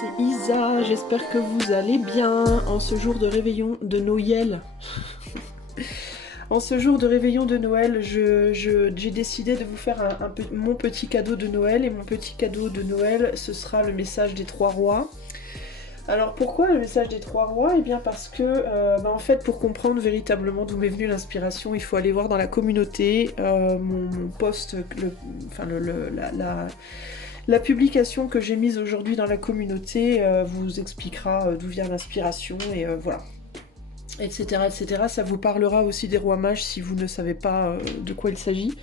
c'est Isa, j'espère que vous allez bien en ce jour de réveillon de Noël. En ce jour de réveillon de Noël, j'ai décidé de vous faire mon petit cadeau de Noël. Et mon petit cadeau de Noël, ce sera le message des trois rois. Alors pourquoi le message des trois rois? Eh bien parce que, en fait, pour comprendre véritablement d'où m'est venue l'inspiration, il faut aller voir dans la communauté mon post, la publication que j'ai mise aujourd'hui dans la communauté vous expliquera d'où vient l'inspiration et voilà. Etc, etc. Ça vous parlera aussi des rois mages si vous ne savez pas de quoi il s'agit.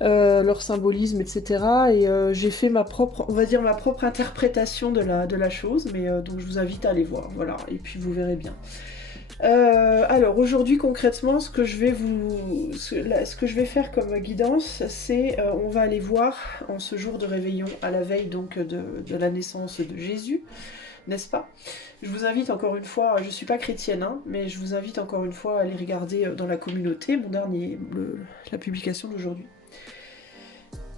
Leur symbolisme, etc. Et j'ai fait ma propre, on va dire ma propre interprétation de la chose, mais donc je vous invite à aller voir, voilà, et puis vous verrez bien. Alors aujourd'hui concrètement, ce que je vais faire comme guidance, c'est on va aller voir en ce jour de réveillon, à la veille donc de la naissance de Jésus, n'est-ce pas? Je vous invite encore une fois, je suis pas chrétienne, hein, mais je vous invite encore une fois à aller regarder dans la communauté la publication d'aujourd'hui.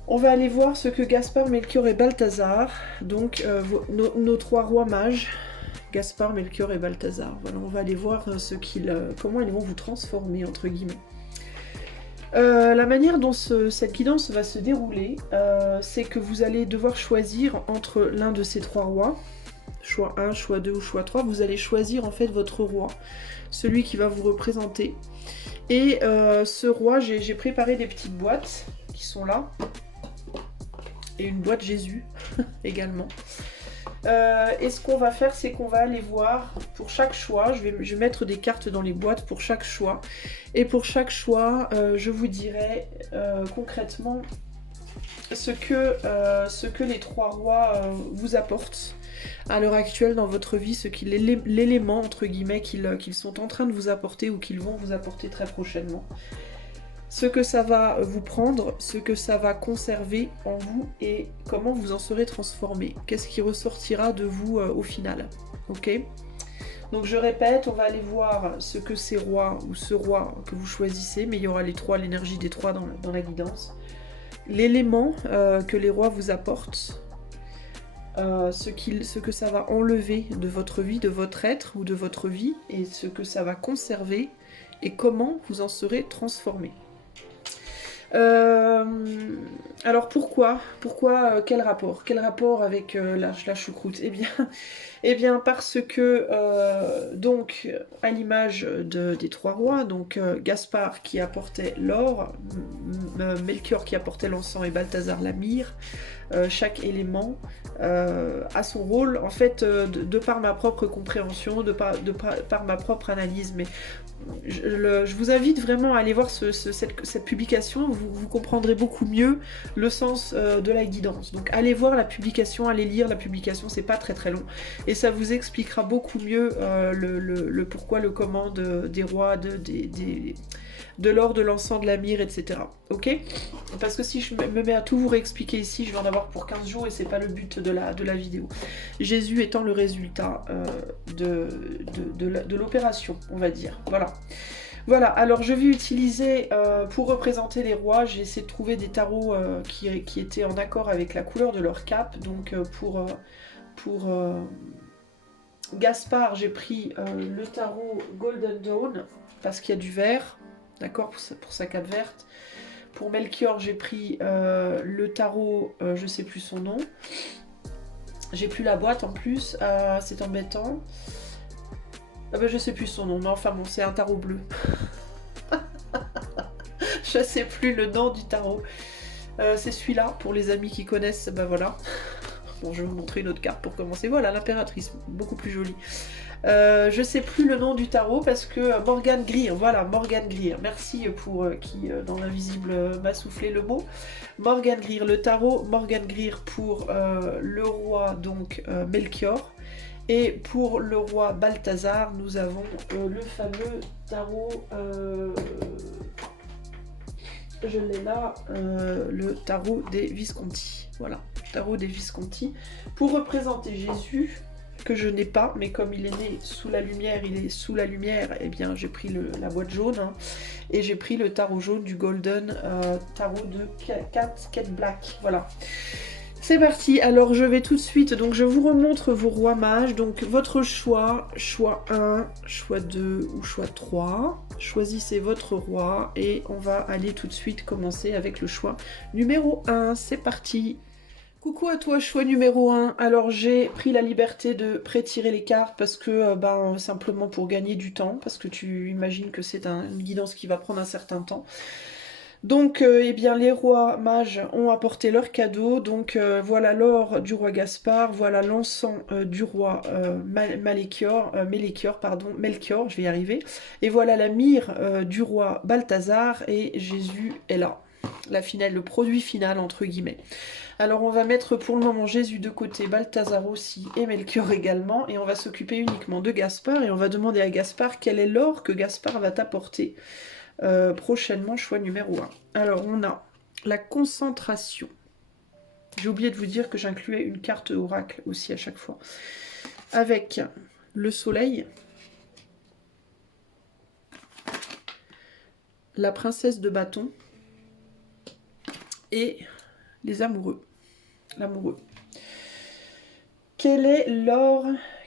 On va aller voir ce que Gaspard, Melchior et Balthazar, donc nos trois rois mages, Gaspard, Melchior et Balthazar. Voilà, on va aller voir comment ils vont vous transformer, entre guillemets. La manière dont cette guidance va se dérouler, c'est que vous allez devoir choisir entre l'un de ces trois rois, choix 1, choix 2 ou choix 3, vous allez choisir en fait votre roi, celui qui va vous représenter. Et ce roi, j'ai préparé des petites boîtes qui sont là, et une boîte Jésus également. Et ce qu'on va faire, c'est qu'on va aller voir pour chaque choix, je vais mettre des cartes dans les boîtes pour chaque choix, et pour chaque choix, je vous dirai concrètement ce que les trois rois vous apportent à l'heure actuelle dans votre vie, l'élément entre guillemets qu'ils sont en train de vous apporter ou qu'ils vont vous apporter très prochainement. Ce que ça va vous prendre, ce que ça va conserver en vous et comment vous en serez transformé. Qu'est-ce qui ressortira de vous au final. Ok? Donc je répète, on va aller voir ce que ces rois ou ce roi que vous choisissez, mais il y aura l'énergie des trois dans la guidance. L'élément que les rois vous apportent, ce que ça va enlever de votre vie, de votre être ou de votre vie, et ce que ça va conserver et comment vous en serez transformé. Alors pourquoi quel rapport avec la choucroute? Eh bien parce que donc à l'image des trois rois, donc Gaspard qui apportait l'or, Melchior qui apportait l'encens et Balthazar la myrrhe, chaque élément a son rôle en fait de par ma propre compréhension, de par ma propre analyse, mais je vous invite vraiment à aller voir cette publication, vous comprendrez beaucoup mieux le sens de la guidance. Donc allez voir la publication, allez lire la publication, c'est pas très très long, et ça vous expliquera beaucoup mieux le pourquoi, le comment des rois, de l'or, de l'encens, de la myrrhe, etc. Ok? Parce que si je me mets à tout vous réexpliquer ici, je vais en avoir pour 15 jours et c'est pas le but de la vidéo. Jésus étant le résultat de l'opération, on va dire. Voilà. Voilà, alors je vais utiliser, pour représenter les rois, j'ai essayé de trouver des tarots qui étaient en accord avec la couleur de leur cape. Donc pour Gaspard, j'ai pris le tarot Golden Dawn, parce qu'il y a du vert, d'accord, pour sa cape verte. Pour Melchior, j'ai pris le tarot, je sais plus son nom. J'ai plus la boîte en plus, c'est embêtant. Ah ben je sais plus son nom, mais enfin bon, c'est un tarot bleu. Je sais plus le nom du tarot. C'est celui-là, pour les amis qui connaissent, ben voilà. Bon, je vais vous montrer une autre carte pour commencer. Voilà, l'impératrice, beaucoup plus jolie. Je sais plus le nom du tarot parce que Morgane Greer, voilà, Morgane Greer, merci pour qui dans l'invisible m'a soufflé le mot. Morgane Greer, le tarot Morgane Greer pour le roi donc Melchior, et pour le roi Balthazar nous avons le fameux tarot, je l'ai là, le tarot des Visconti, voilà, tarot des Visconti, pour représenter Jésus, que je n'ai pas, mais comme il est né sous la lumière, il est sous la lumière, et eh bien j'ai pris la boîte jaune, hein, et j'ai pris le tarot jaune du Golden Tarot de Cat Black, voilà. C'est parti, alors je vais tout de suite, donc je vous remontre vos rois mages, donc votre choix, choix 1, choix 2 ou choix 3, choisissez votre roi et on va aller tout de suite commencer avec le choix numéro 1, c'est parti. Coucou à toi, choix numéro 1. Alors j'ai pris la liberté de pré-tirer les cartes parce que, simplement pour gagner du temps, parce que tu imagines que c'est une guidance qui va prendre un certain temps. Donc, eh bien, les rois mages ont apporté leurs cadeaux. Donc, voilà l'or du roi Gaspard, voilà l'encens du roi Melchior, je vais y arriver. Et voilà la myrrhe du roi Balthazar, et Jésus est là. La finale, le produit final, entre guillemets. Alors, on va mettre pour le moment Jésus de côté, Balthazar aussi, et Melchior également. Et on va s'occuper uniquement de Gaspard, et on va demander à Gaspard quel est l'or que Gaspard va t'apporter. Prochainement, choix numéro 1. Alors, on a la concentration. J'ai oublié de vous dire que j'incluais une carte oracle aussi à chaque fois. Avec le soleil, la princesse de bâton et les amoureux. L'amoureux. Quel est l'or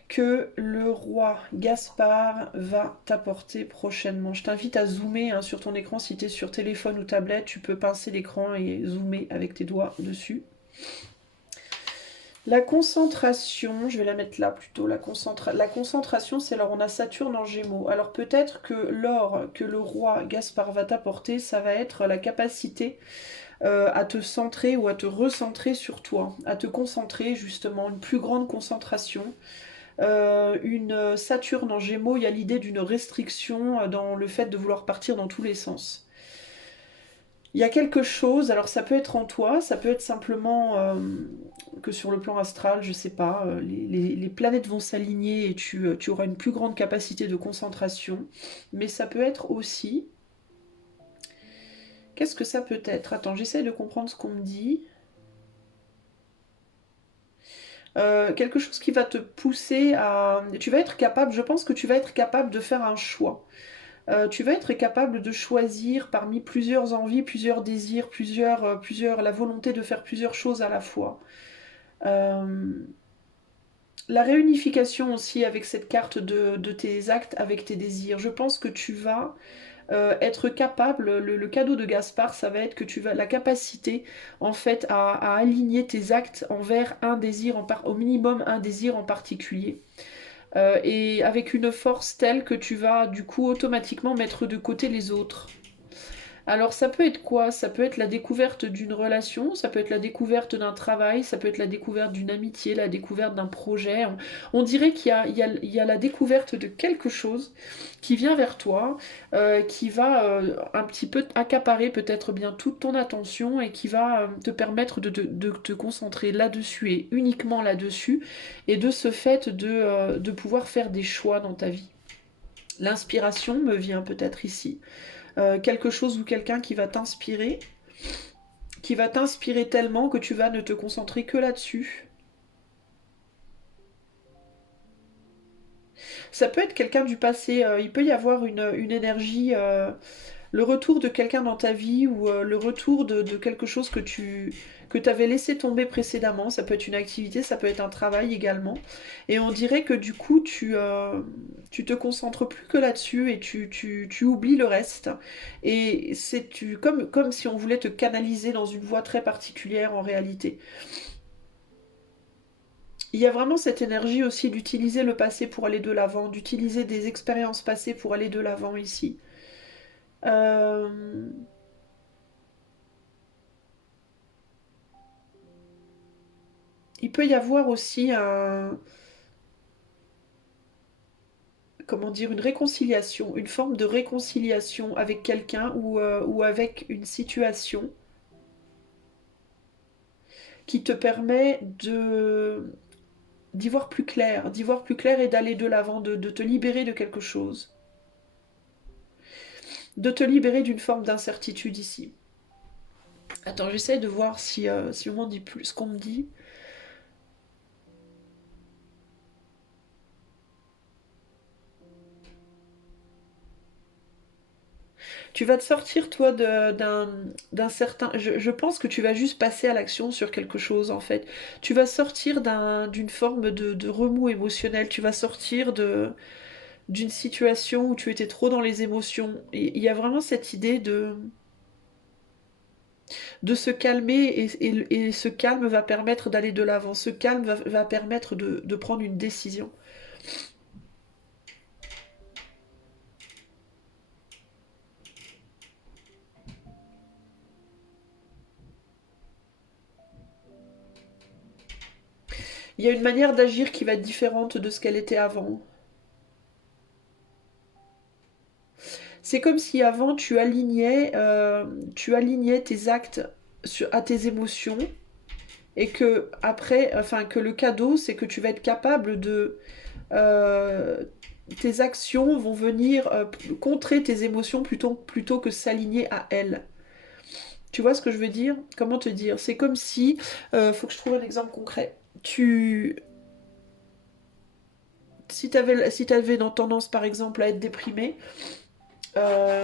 que le roi Gaspard va t'apporter prochainement? Je t'invite à zoomer sur ton écran. Si tu es sur téléphone ou tablette, tu peux pincer l'écran et zoomer avec tes doigts dessus. La concentration, je vais la mettre là plutôt, la concentration, c'est alors on a Saturne en Gémeaux. Alors peut-être que l'or que le roi Gaspard va t'apporter, ça va être la capacité à te centrer ou à te recentrer sur toi, à te concentrer justement, une plus grande concentration. Une Saturne en Gémeaux, il y a l'idée d'une restriction dans le fait de vouloir partir dans tous les sens. Il y a quelque chose, alors ça peut être en toi, ça peut être simplement que sur le plan astral, je sais pas, les planètes vont s'aligner et tu auras une plus grande capacité de concentration. Mais ça peut être aussi... Qu'est-ce que ça peut être? Attends, j'essaie de comprendre ce qu'on me dit. Quelque chose qui va te pousser à... Tu vas être capable, je pense que tu vas être capable de faire un choix. Tu vas être capable de choisir parmi plusieurs envies, plusieurs désirs, la volonté de faire plusieurs choses à la fois. La réunification aussi avec cette carte de tes actes avec tes désirs. Je pense que tu vas être capable, le cadeau de Gaspard, ça va être que tu vas la capacité en fait à aligner tes actes envers un désir, au minimum un désir en particulier. Et avec une force telle que tu vas du coup automatiquement mettre de côté les autres. Alors ça peut être quoi? Ça peut être la découverte d'une relation, ça peut être la découverte d'un travail, ça peut être la découverte d'une amitié, la découverte d'un projet. On dirait qu'il y a la découverte de quelque chose qui vient vers toi, qui va un petit peu accaparer peut-être bien toute ton attention et qui va te permettre de te concentrer là-dessus et uniquement là-dessus, et de ce fait de pouvoir faire des choix dans ta vie. L'inspiration me vient peut-être ici. Quelque chose ou quelqu'un qui va t'inspirer tellement que tu vas ne te concentrer que là-dessus. Ça peut être quelqu'un du passé, il peut y avoir une énergie, le retour de quelqu'un dans ta vie ou le retour de quelque chose que tu avais laissé tomber précédemment. Ça peut être une activité, ça peut être un travail également. Et on dirait que du coup, tu te concentres plus que là-dessus et tu oublies le reste. Et comme si on voulait te canaliser dans une voie très particulière en réalité. Il y a vraiment cette énergie aussi d'utiliser le passé pour aller de l'avant, d'utiliser des expériences passées pour aller de l'avant ici. Euh, il peut y avoir aussi comment dire, une réconciliation, une forme de réconciliation avec quelqu'un ou avec une situation qui te permet d'y voir plus clair et d'aller de l'avant, de te libérer de quelque chose, de te libérer d'une forme d'incertitude ici. Attends, j'essaie de voir si on m'en dit plus ce qu'on me dit. Tu vas te sortir, toi, d'un certain... je pense que tu vas juste passer à l'action sur quelque chose, en fait. Tu vas sortir d'une forme de remous émotionnel. Tu vas sortir d'une situation où tu étais trop dans les émotions. Et il y a vraiment cette idée de se calmer et ce calme va permettre d'aller de l'avant. Ce calme va permettre de prendre une décision. Il y a une manière d'agir qui va être différente de ce qu'elle était avant. C'est comme si avant tu alignais tes actes à tes émotions et que après, enfin que le cadeau, c'est que tu vas être capable euh, tes actions vont venir contrer tes émotions plutôt que s'aligner à elles. Tu vois ce que je veux dire? Comment te dire? C'est comme si, faut que je trouve un exemple concret. Si t'avais tendance par exemple à être déprimé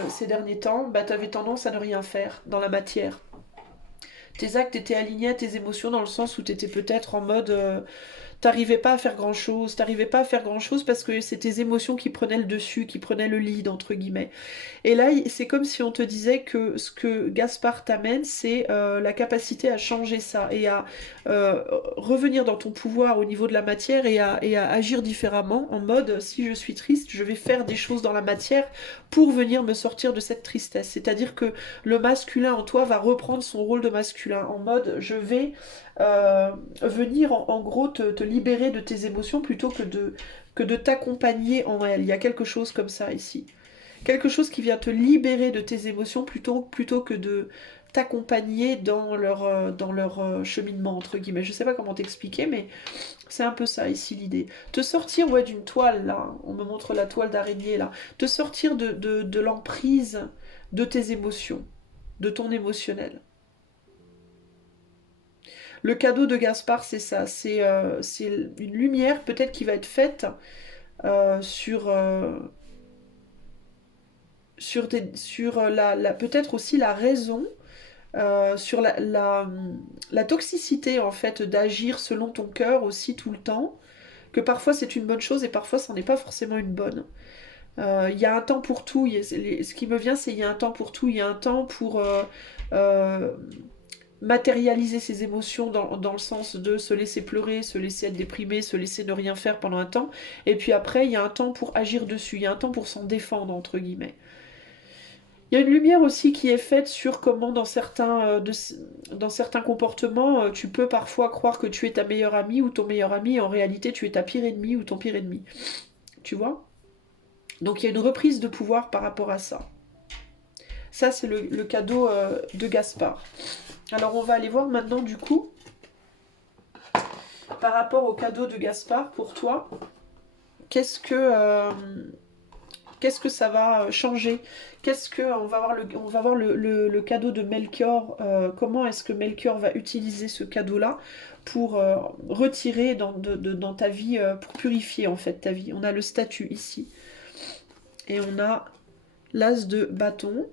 ces derniers temps, bah t'avais tendance à ne rien faire dans la matière. Tes actes étaient alignés à tes émotions dans le sens où t'étais peut-être en mode t'arrivais pas à faire grand chose, t'arrivais pas à faire grand chose parce que c'est tes émotions qui prenaient le dessus, qui prenaient le lead entre guillemets. Et là, c'est comme si on te disait que ce que Gaspard t'amène, c'est la capacité à changer ça et à revenir dans ton pouvoir au niveau de la matière et à agir différemment en mode si je suis triste, je vais faire des choses dans la matière pour venir me sortir de cette tristesse. C'est-à-dire que le masculin en toi va reprendre son rôle de masculin en mode je vais venir en gros te libérer de tes émotions plutôt que de t'accompagner en elles. Il y a quelque chose comme ça ici. Quelque chose qui vient te libérer de tes émotions plutôt que de t'accompagner dans leur cheminement, entre guillemets. Je sais pas comment t'expliquer, mais c'est un peu ça ici l'idée. Te sortir ouais, d'une toile, là, on me montre la toile d'araignée, là. Te sortir de l'emprise de tes émotions, de ton émotionnel. Le cadeau de Gaspard, c'est ça. C'est une lumière peut-être qui va être faite sur peut-être aussi la raison, sur la toxicité en fait d'agir selon ton cœur aussi tout le temps, que parfois c'est une bonne chose et parfois ça n'est pas forcément une bonne. Il y a un temps pour tout, ce qui me vient c'est il y a un temps pour tout, il y a un temps pour euh, matérialiser ses émotions dans le sens de se laisser pleurer, se laisser être déprimé, se laisser ne rien faire pendant un temps, et puis après il y a un temps pour agir dessus, il y a un temps pour s'en défendre entre guillemets. Il y a une lumière aussi qui est faite sur comment dans certains comportements, tu peux parfois croire que tu es ta meilleure amie ou ton meilleur ami, et en réalité tu es ta pire ennemie ou ton pire ennemi. Tu vois? Donc il y a une reprise de pouvoir par rapport à ça. Ça c'est le cadeau de Gaspard. Alors on va aller voir maintenant du coup, par rapport au cadeau de Gaspard pour toi, qu'est-ce que, euh, qu'est-ce que ça va changer? On va voir le cadeau de Melchior. Comment est-ce que Melchior va utiliser ce cadeau-là pour retirer dans ta vie, pour purifier en fait ta vie. On a le statut ici. Et on a l'as de bâton,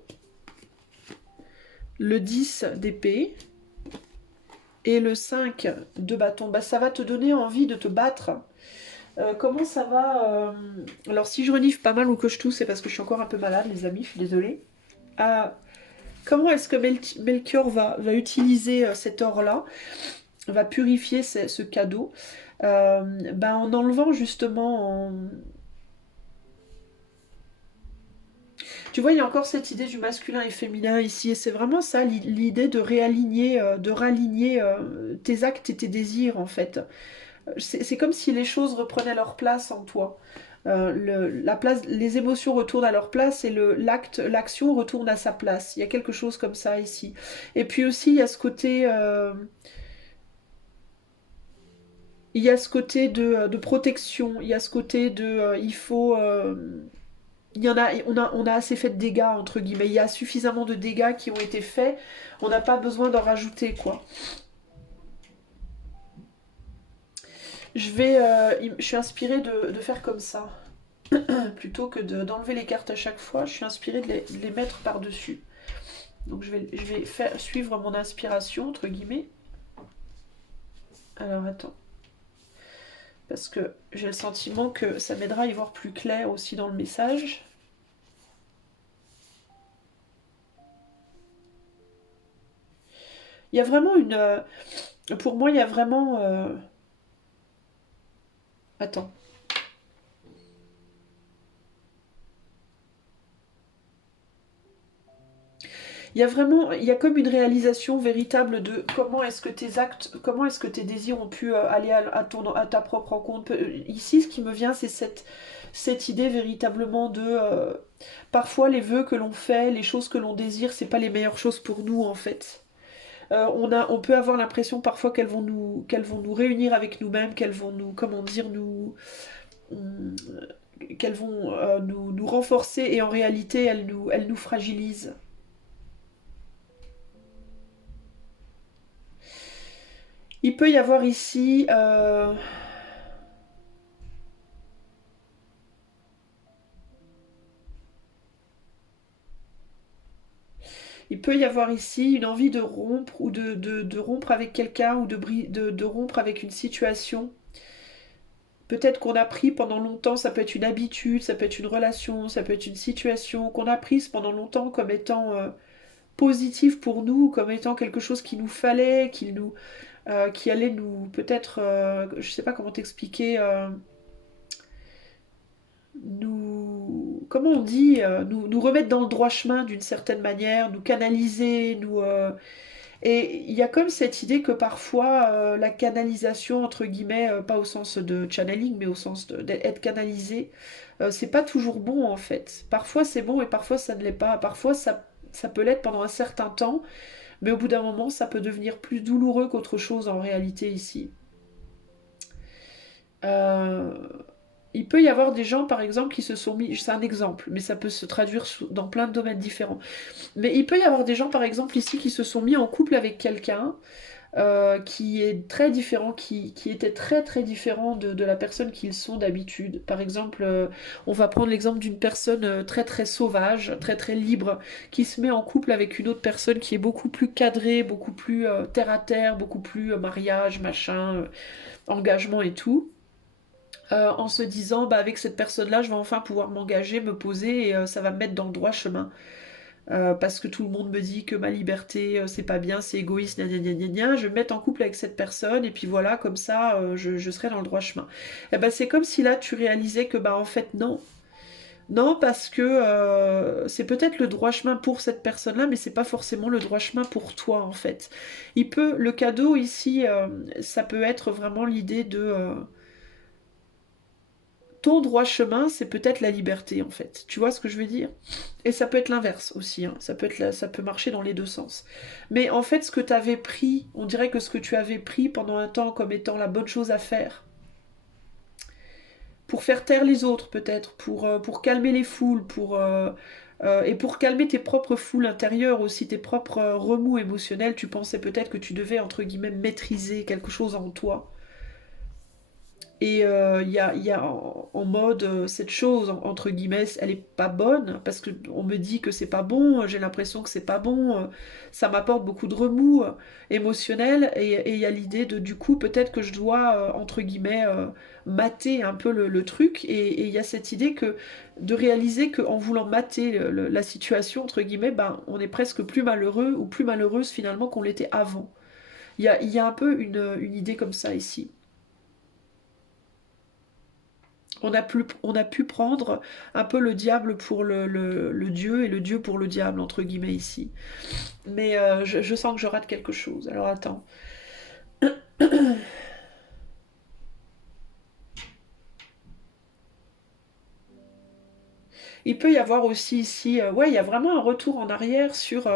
le 10 d'épée et le 5 de bâton. Bah, ça va te donner envie de te battre. Comment ça va Alors si je renifle pas mal ou que je tousse, c'est parce que je suis encore un peu malade, les amis, je suis désolée. Ah, comment est-ce que Melchior va utiliser cet or-là, va purifier ce cadeau en enlevant justement... Tu vois, il y a encore cette idée du masculin et féminin ici, et c'est vraiment ça, l'idée de réaligner, de raligner tes actes et tes désirs, en fait. C'est comme si les choses reprenaient leur place en toi. Les émotions retournent à leur place et l'action retourne à sa place. Il y a quelque chose comme ça ici. Et puis aussi, il y a ce côté de protection. Il y a ce côté il faut, il y en a, on a assez fait de dégâts entre guillemets. Il y a suffisamment de dégâts qui ont été faits. On n'a pas besoin d'en rajouter quoi. Je suis inspirée de faire comme ça. Plutôt que d'enlever les cartes à chaque fois, je suis inspirée de les mettre par-dessus. Donc je vais faire, suivre mon inspiration, entre guillemets. Alors attends, parce que j'ai le sentiment que ça m'aidera à y voir plus clair aussi dans le message. Il y a vraiment une... pour moi, il y a vraiment... Attends. Il y a vraiment... Il y a comme une réalisation véritable de comment est-ce que tes actes, comment est-ce que tes désirs ont pu aller à ta propre rencontre. Ici, ce qui me vient, c'est cette idée véritablement de... parfois, les vœux que l'on fait, les choses que l'on désire, c'est pas les meilleures choses pour nous, en fait. On peut avoir l'impression parfois qu'elles vont nous réunir avec nous-mêmes, qu'elles vont nous, comment dire, qu'elles vont nous renforcer et en réalité elles nous fragilisent. Il peut y avoir ici il peut y avoir ici une envie de rompre ou de rompre avec quelqu'un ou de rompre avec une situation. Peut-être qu'on a pris pendant longtemps, ça peut être une habitude, ça peut être une relation, ça peut être une situation qu'on a prise pendant longtemps comme étant positif pour nous, comme étant quelque chose qu'il nous fallait, qui allait nous peut-être, je sais pas comment t'expliquer, comment on dit, nous remettre dans le droit chemin d'une certaine manière, nous canaliser, et il y a comme cette idée que parfois la canalisation entre guillemets, pas au sens de channeling, mais au sens d'être canalisé, c'est pas toujours bon en fait. Parfois c'est bon et parfois ça ne l'est pas. Parfois ça peut l'être pendant un certain temps, mais au bout d'un moment, ça peut devenir plus douloureux qu'autre chose en réalité ici. Euh, il peut y avoir des gens, par exemple, qui se sont mis... C'est un exemple, mais ça peut se traduire dans plein de domaines différents. Mais il peut y avoir des gens, par exemple, ici, qui se sont mis en couple avec quelqu'un qui est très différent, qui était très très différent de la personne qu'ils sont d'habitude. Par exemple, on va prendre l'exemple d'une personne très très sauvage, très très libre, qui se met en couple avec une autre personne qui est beaucoup plus cadrée, beaucoup plus terre à terre, beaucoup plus mariage, machin, engagement et tout. En se disant, bah, avec cette personne-là, je vais enfin pouvoir m'engager, me poser, et ça va me mettre dans le droit chemin. Parce que tout le monde me dit que ma liberté, c'est pas bien, c'est égoïste, gna gna gna gna gna, je vais me mettre en couple avec cette personne, et puis voilà, comme ça, je serai dans le droit chemin. Et ben, c'est comme si là, tu réalisais que, bah, en fait, non. Non, parce que c'est peut-être le droit chemin pour cette personne-là, mais c'est pas forcément le droit chemin pour toi, en fait. Le cadeau ici, ça peut être vraiment l'idée de ton droit chemin, c'est peut-être la liberté, en fait. Tu vois ce que je veux dire? Et ça peut être l'inverse aussi, hein. Ça peut marcher dans les deux sens. Mais en fait, ce que tu avais pris, on dirait que ce que tu avais pris pendant un temps comme étant la bonne chose à faire, pour faire taire les autres peut-être, pour calmer les foules, et pour calmer tes propres foules intérieures aussi, tes propres remous émotionnels, tu pensais peut-être que tu devais, entre guillemets, maîtriser quelque chose en toi. Et il y a en mode, cette chose, entre guillemets, elle est pas bonne, parce que on me dit que c'est pas bon, j'ai l'impression que c'est pas bon, ça m'apporte beaucoup de remous émotionnels, et il y a l'idée de, du coup, peut-être que je dois, entre guillemets, mater un peu le truc, et il y a cette idée que, de réaliser qu'en voulant mater la situation, entre guillemets, ben, on est presque plus malheureux, ou plus malheureuse finalement qu'on l'était avant. Il y a un peu une idée comme ça ici. On a pu prendre un peu le diable pour le Dieu et le Dieu pour le diable, entre guillemets, ici. Mais je sens que je rate quelque chose. Alors attends. Il peut y avoir aussi ici, ouais, il y a vraiment un retour en arrière sur...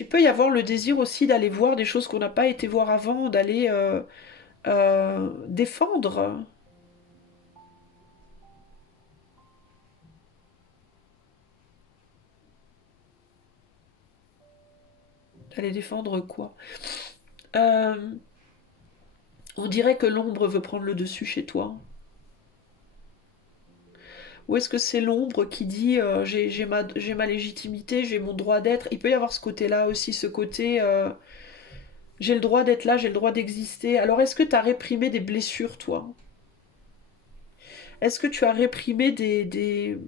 il peut y avoir le désir aussi d'aller voir des choses qu'on n'a pas été voir avant, d'aller défendre. D'aller défendre quoi? Euh, on dirait que l'ombre veut prendre le dessus chez toi. Ou est-ce que c'est l'ombre qui dit j'ai ma légitimité, j'ai mon droit d'être. Il peut y avoir ce côté-là aussi, ce côté j'ai le droit d'être là, j'ai le droit d'exister. Alors est-ce que tu as réprimé des blessures, toi? Est-ce que tu as réprimé des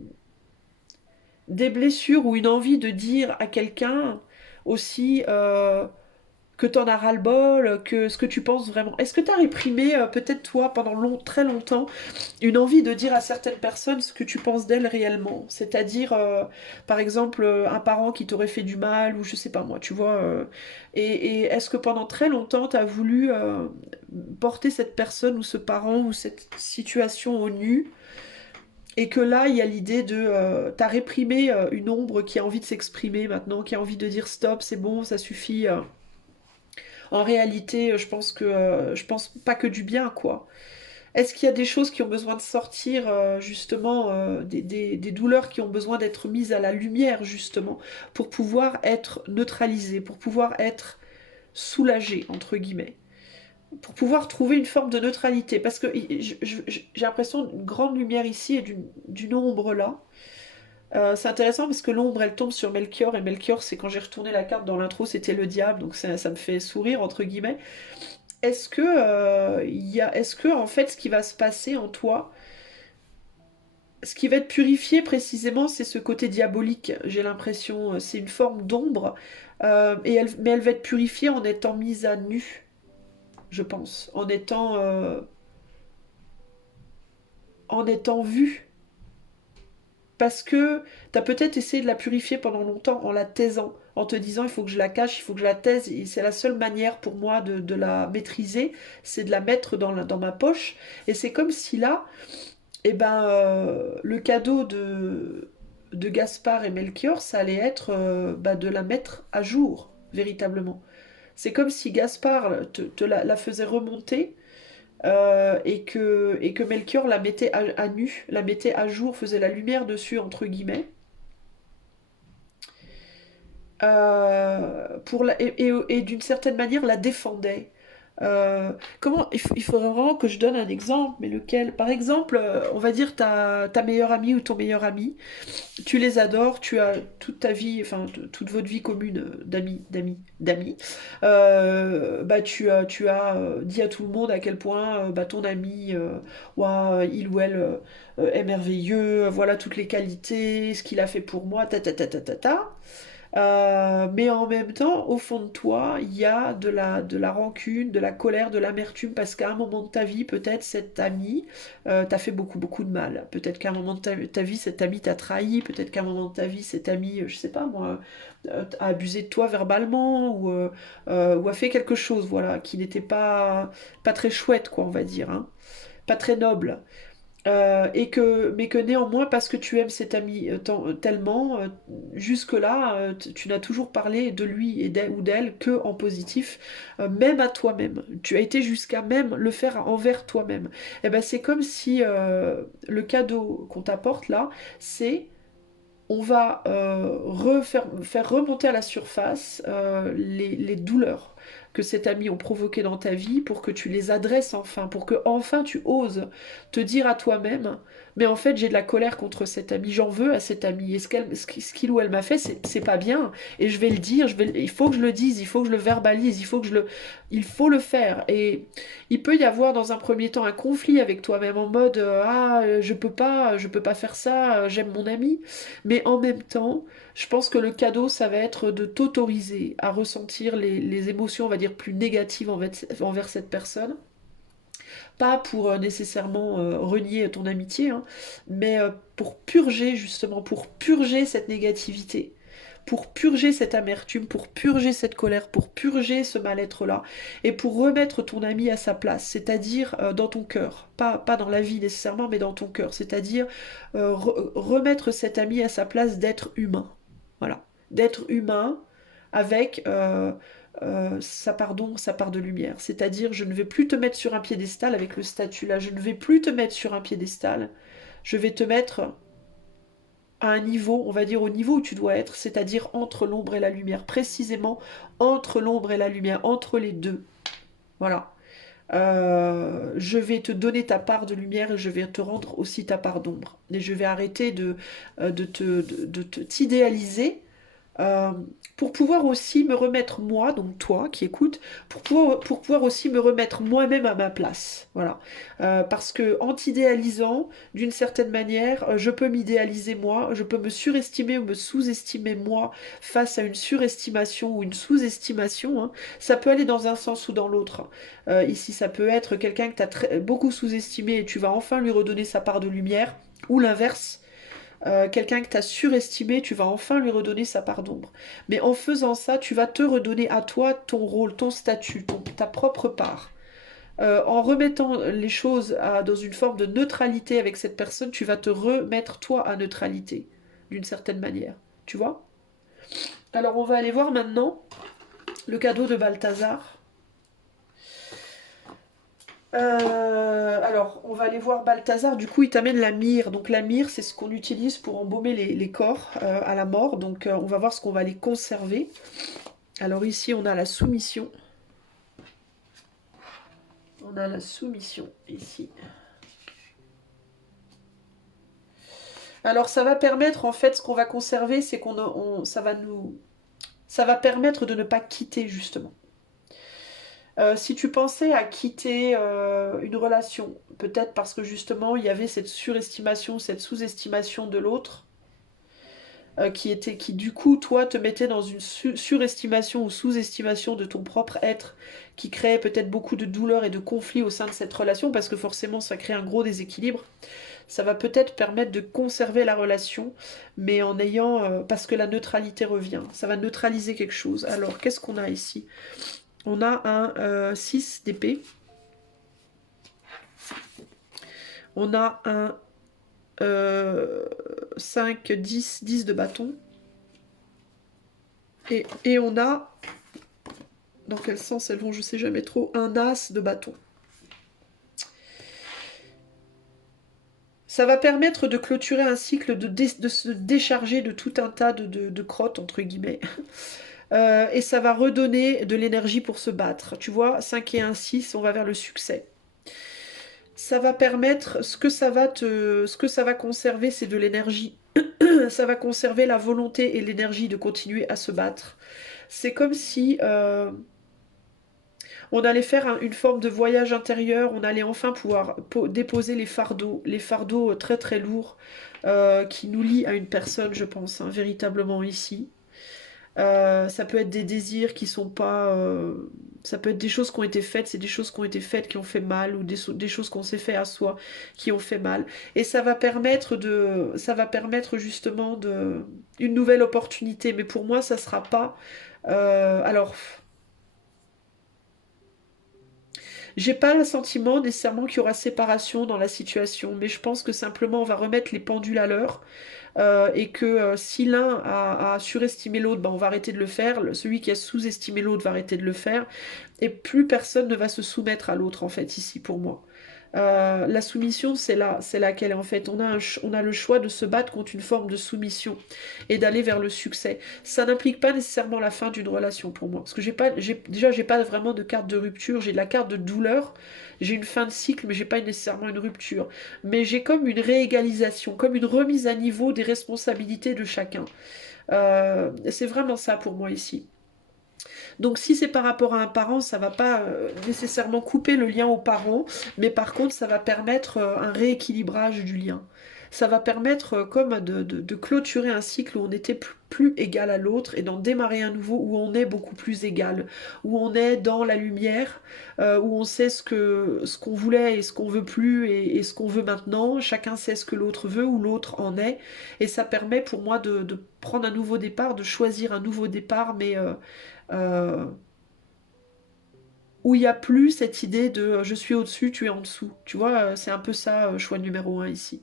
blessures ou une envie de dire à quelqu'un aussi que t'en as ras-le-bol, que ce que tu penses vraiment? Est-ce que tu as réprimé, peut-être toi, pendant très longtemps, une envie de dire à certaines personnes ce que tu penses d'elles réellement? C'est-à-dire, par exemple, un parent qui t'aurait fait du mal, ou je sais pas moi, tu vois. Et est-ce que pendant très longtemps, tu as voulu porter cette personne ou ce parent ou cette situation au nu? Et que là, il y a l'idée de... t'as réprimé une ombre qui a envie de s'exprimer maintenant, qui a envie de dire stop, c'est bon, ça suffit. En réalité, je pense pas que du bien, quoi. Est-ce qu'il y a des choses qui ont besoin de sortir, justement, des douleurs qui ont besoin d'être mises à la lumière, justement, pour pouvoir être neutralisées, pour pouvoir être soulagées, entre guillemets, pour pouvoir trouver une forme de neutralité? Parce que j'ai l'impression d'une grande lumière ici et d'une ombre là. C'est intéressant parce que l'ombre elle tombe sur Melchior, et Melchior, c'est quand j'ai retourné la carte dans l'intro, c'était le diable, donc ça me fait sourire entre guillemets. Est-ce que en fait ce qui va se passer en toi, ce qui va être purifié précisément, c'est ce côté diabolique, j'ai l'impression. C'est une forme d'ombre, mais elle va être purifiée en étant mise à nu, je pense, en étant vue. Parce que tu as peut-être essayé de la purifier pendant longtemps en la taisant, en te disant il faut que je la cache, il faut que je la taise, et c'est la seule manière pour moi de la maîtriser, c'est de la mettre dans ma poche. Et c'est comme si là, eh ben, le cadeau de Gaspard et Melchior, ça allait être bah, de la mettre à jour, véritablement. C'est comme si Gaspard te la faisait remonter, et que Melchior la mettait à nu, la mettait à jour, faisait la lumière dessus, entre guillemets, et d'une certaine manière la défendait. Il faudrait vraiment que je donne un exemple, mais lequel? Par exemple, on va dire ta meilleure amie ou ton meilleur ami, tu les adores, tu as toute ta vie, enfin toute votre vie commune d'amis, bah tu as dit à tout le monde à quel point bah, ton ami, ouah, il ou elle est merveilleux, voilà toutes les qualités, ce qu'il a fait pour moi, ta ta ta ta ta ta. Mais en même temps, au fond de toi, il y a de la rancune, de la colère, de l'amertume, parce qu'à un moment de ta vie, peut-être cet ami t'a fait beaucoup, beaucoup de mal. Peut-être qu'à un moment de ta vie, cet ami t'a trahi, peut-être qu'à un moment de ta vie, cet ami, je sais pas moi, a abusé de toi verbalement, ou a fait quelque chose, voilà, qui n'était pas très chouette, quoi, on va dire, hein, pas très noble. Mais que néanmoins, parce que tu aimes cet ami tellement, jusque-là, tu n'as toujours parlé de lui et d'elle ou d'elle que en positif, même à toi-même. Tu as été jusqu'à même le faire envers toi-même. Et ben c'est comme si le cadeau qu'on t'apporte là, c'est on va faire remonter à la surface les douleurs que cet ami ont provoquées dans ta vie, pour que tu les adresses enfin, pour que enfin tu oses te dire à toi-même, mais en fait j'ai de la colère contre cet ami, j'en veux à cet ami, et ce qu'il ou elle m'a fait, c'est pas bien, et je vais le dire, il faut que je le dise, il faut que je le verbalise, il faut le faire. Et il peut y avoir dans un premier temps un conflit avec toi-même en mode je peux pas faire ça, j'aime mon ami. Mais en même temps, je pense que le cadeau, ça va être de t'autoriser à ressentir les émotions, on va dire, plus négatives envers cette personne. Pas pour nécessairement renier ton amitié, hein, mais pour purger, justement, pour purger cette négativité, pour purger cette amertume, pour purger cette colère, pour purger ce mal-être-là, et pour remettre ton ami à sa place, c'est-à-dire dans ton cœur, pas dans la vie nécessairement, mais dans ton cœur, c'est-à-dire remettre cet ami à sa place d'être humain. Voilà, d'être humain avec sa part de lumière. C'est-à-dire, je ne vais plus te mettre sur un piédestal avec le statut là, je ne vais plus te mettre sur un piédestal, je vais te mettre à un niveau, on va dire au niveau où tu dois être, c'est-à-dire entre l'ombre et la lumière, précisément entre l'ombre et la lumière, entre les deux. Voilà. je vais te donner ta part de lumière et je vais te rendre aussi ta part d'ombre. Et je vais arrêter t'idéaliser euh, pour pouvoir aussi me remettre moi, donc toi qui écoutes, pour pouvoir aussi me remettre moi-même à ma place. Voilà. Parce que en t'idéalisant, d'une certaine manière, je peux m'idéaliser moi, je peux me surestimer ou me sous-estimer moi face à une surestimation ou une sous-estimation. Hein. Ça peut aller dans un sens ou dans l'autre. Ici, ça peut être quelqu'un que tu as beaucoup sous-estimé et tu vas enfin lui redonner sa part de lumière, ou l'inverse. Quelqu'un que tu as surestimé, tu vas enfin lui redonner sa part d'ombre. Mais en faisant ça, tu vas te redonner à toi ton rôle, ton statut, ta propre part. En remettant les choses dans une forme de neutralité avec cette personne, tu vas te remettre toi à neutralité, d'une certaine manière. Tu vois? Alors on va aller voir maintenant le cadeau de Balthazar. Alors, on va aller voir Balthazar. Du coup, il t'amène la myrrhe. Donc, la myrrhe, c'est ce qu'on utilise pour embaumer les corps à la mort. Donc, on va voir ce qu'on va les conserver. Alors, ici, on a la soumission. On a la soumission, ici. Alors, ça va permettre, en fait, ce qu'on va conserver, c'est ça va permettre de ne pas quitter, justement. Si tu pensais à quitter une relation, peut-être parce que justement il y avait cette surestimation, cette sous-estimation de l'autre, qui du coup toi te mettait dans une surestimation ou sous-estimation de ton propre être, qui créait peut-être beaucoup de douleur et de conflits au sein de cette relation, parce que forcément ça crée un gros déséquilibre. Ça va peut-être permettre de conserver la relation, mais en ayant, parce que la neutralité revient, ça va neutraliser quelque chose. Alors qu'est-ce qu'on a ici? On a un 6 d'épée. On a un 5, 10, 10 de bâton. Et on a, dans quel sens elles vont, je sais jamais trop, un as de bâton. Ça va permettre de clôturer un cycle, de se décharger de tout un tas de crottes, entre guillemets. Et ça va redonner de l'énergie pour se battre. Tu vois, 5 et 1, 6, on va vers le succès. Ça va permettre, ce que ça va conserver, c'est de l'énergie. Ça va conserver la volonté et l'énergie de continuer à se battre. C'est comme si on allait faire une forme de voyage intérieur, on allait enfin pouvoir déposer les fardeaux très très lourds qui nous lient à une personne, je pense, hein, véritablement ici. Ça peut être des désirs qui sont pas. Ça peut être des choses qui ont été faites, c'est des choses qui ont été faites qui ont fait mal, ou des choses qu'on s'est fait à soi qui ont fait mal. Et ça va permettre justement une nouvelle opportunité. Mais pour moi, ça sera pas. Alors, j'ai pas le sentiment nécessairement qu'il y aura séparation dans la situation, mais je pense que simplement on va remettre les pendules à l'heure. Et que si l'un a surestimé l'autre, ben on va arrêter de le faire. Celui qui a sous-estimé l'autre va arrêter de le faire. Et plus personne ne va se soumettre à l'autre, en fait, ici, pour moi. La soumission, c'est laquelle en fait. On a le choix de se battre contre une forme de soumission et d'aller vers le succès. Ça n'implique pas nécessairement la fin d'une relation pour moi. Parce que j'ai pas vraiment de carte de rupture, j'ai de la carte de douleur, j'ai une fin de cycle, mais j'ai pas nécessairement une rupture. Mais j'ai comme une réégalisation, comme une remise à niveau des responsabilités de chacun. C'est vraiment ça pour moi ici. Donc si c'est par rapport à un parent, ça va pas nécessairement couper le lien aux parents, mais par contre ça va permettre un rééquilibrage du lien. Ça va permettre comme de clôturer un cycle où on était plus égal à l'autre et d'en démarrer un nouveau où on est beaucoup plus égal, où on est dans la lumière, où on sait ce qu'on voulait et ce qu'on veut plus et ce qu'on veut maintenant. Chacun sait ce que l'autre veut ou l'autre en est. Et ça permet pour moi de prendre un nouveau départ, de choisir un nouveau départ, mais euh, où il n'y a plus cette idée de je suis au-dessus, tu es en dessous. Tu vois, c'est un peu ça, choix numéro un ici.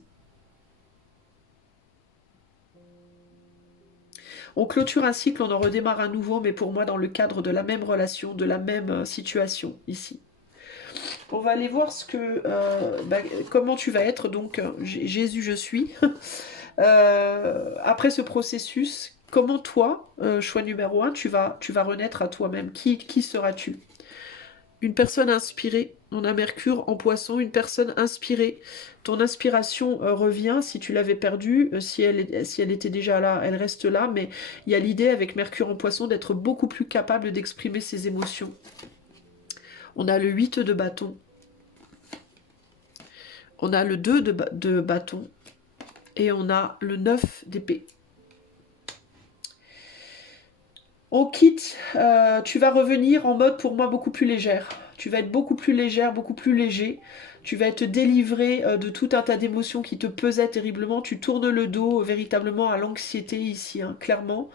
On clôture un cycle, on en redémarre un nouveau, mais pour moi dans le cadre de la même relation, de la même situation ici. On va aller voir comment tu vas être, donc Jésus je suis. Après ce processus, comment toi, choix numéro un, tu vas renaître à toi-même. Qui seras-tu? Une personne inspirée. On a Mercure en Poisson, une personne inspirée. Ton inspiration revient si tu l'avais perdue. Si elle était déjà là, elle reste là. Mais il y a l'idée avec Mercure en Poisson d'être beaucoup plus capable d'exprimer ses émotions. On a le 8 de bâton. On a le 2 de bâton. Et on a le 9 d'épée. On quitte, tu vas revenir en mode pour moi beaucoup plus légère. Tu vas être beaucoup plus légère, beaucoup plus léger. Tu vas être délivré de tout un tas d'émotions qui te pesaient terriblement. Tu tournes le dos véritablement à l'anxiété ici, hein, clairement.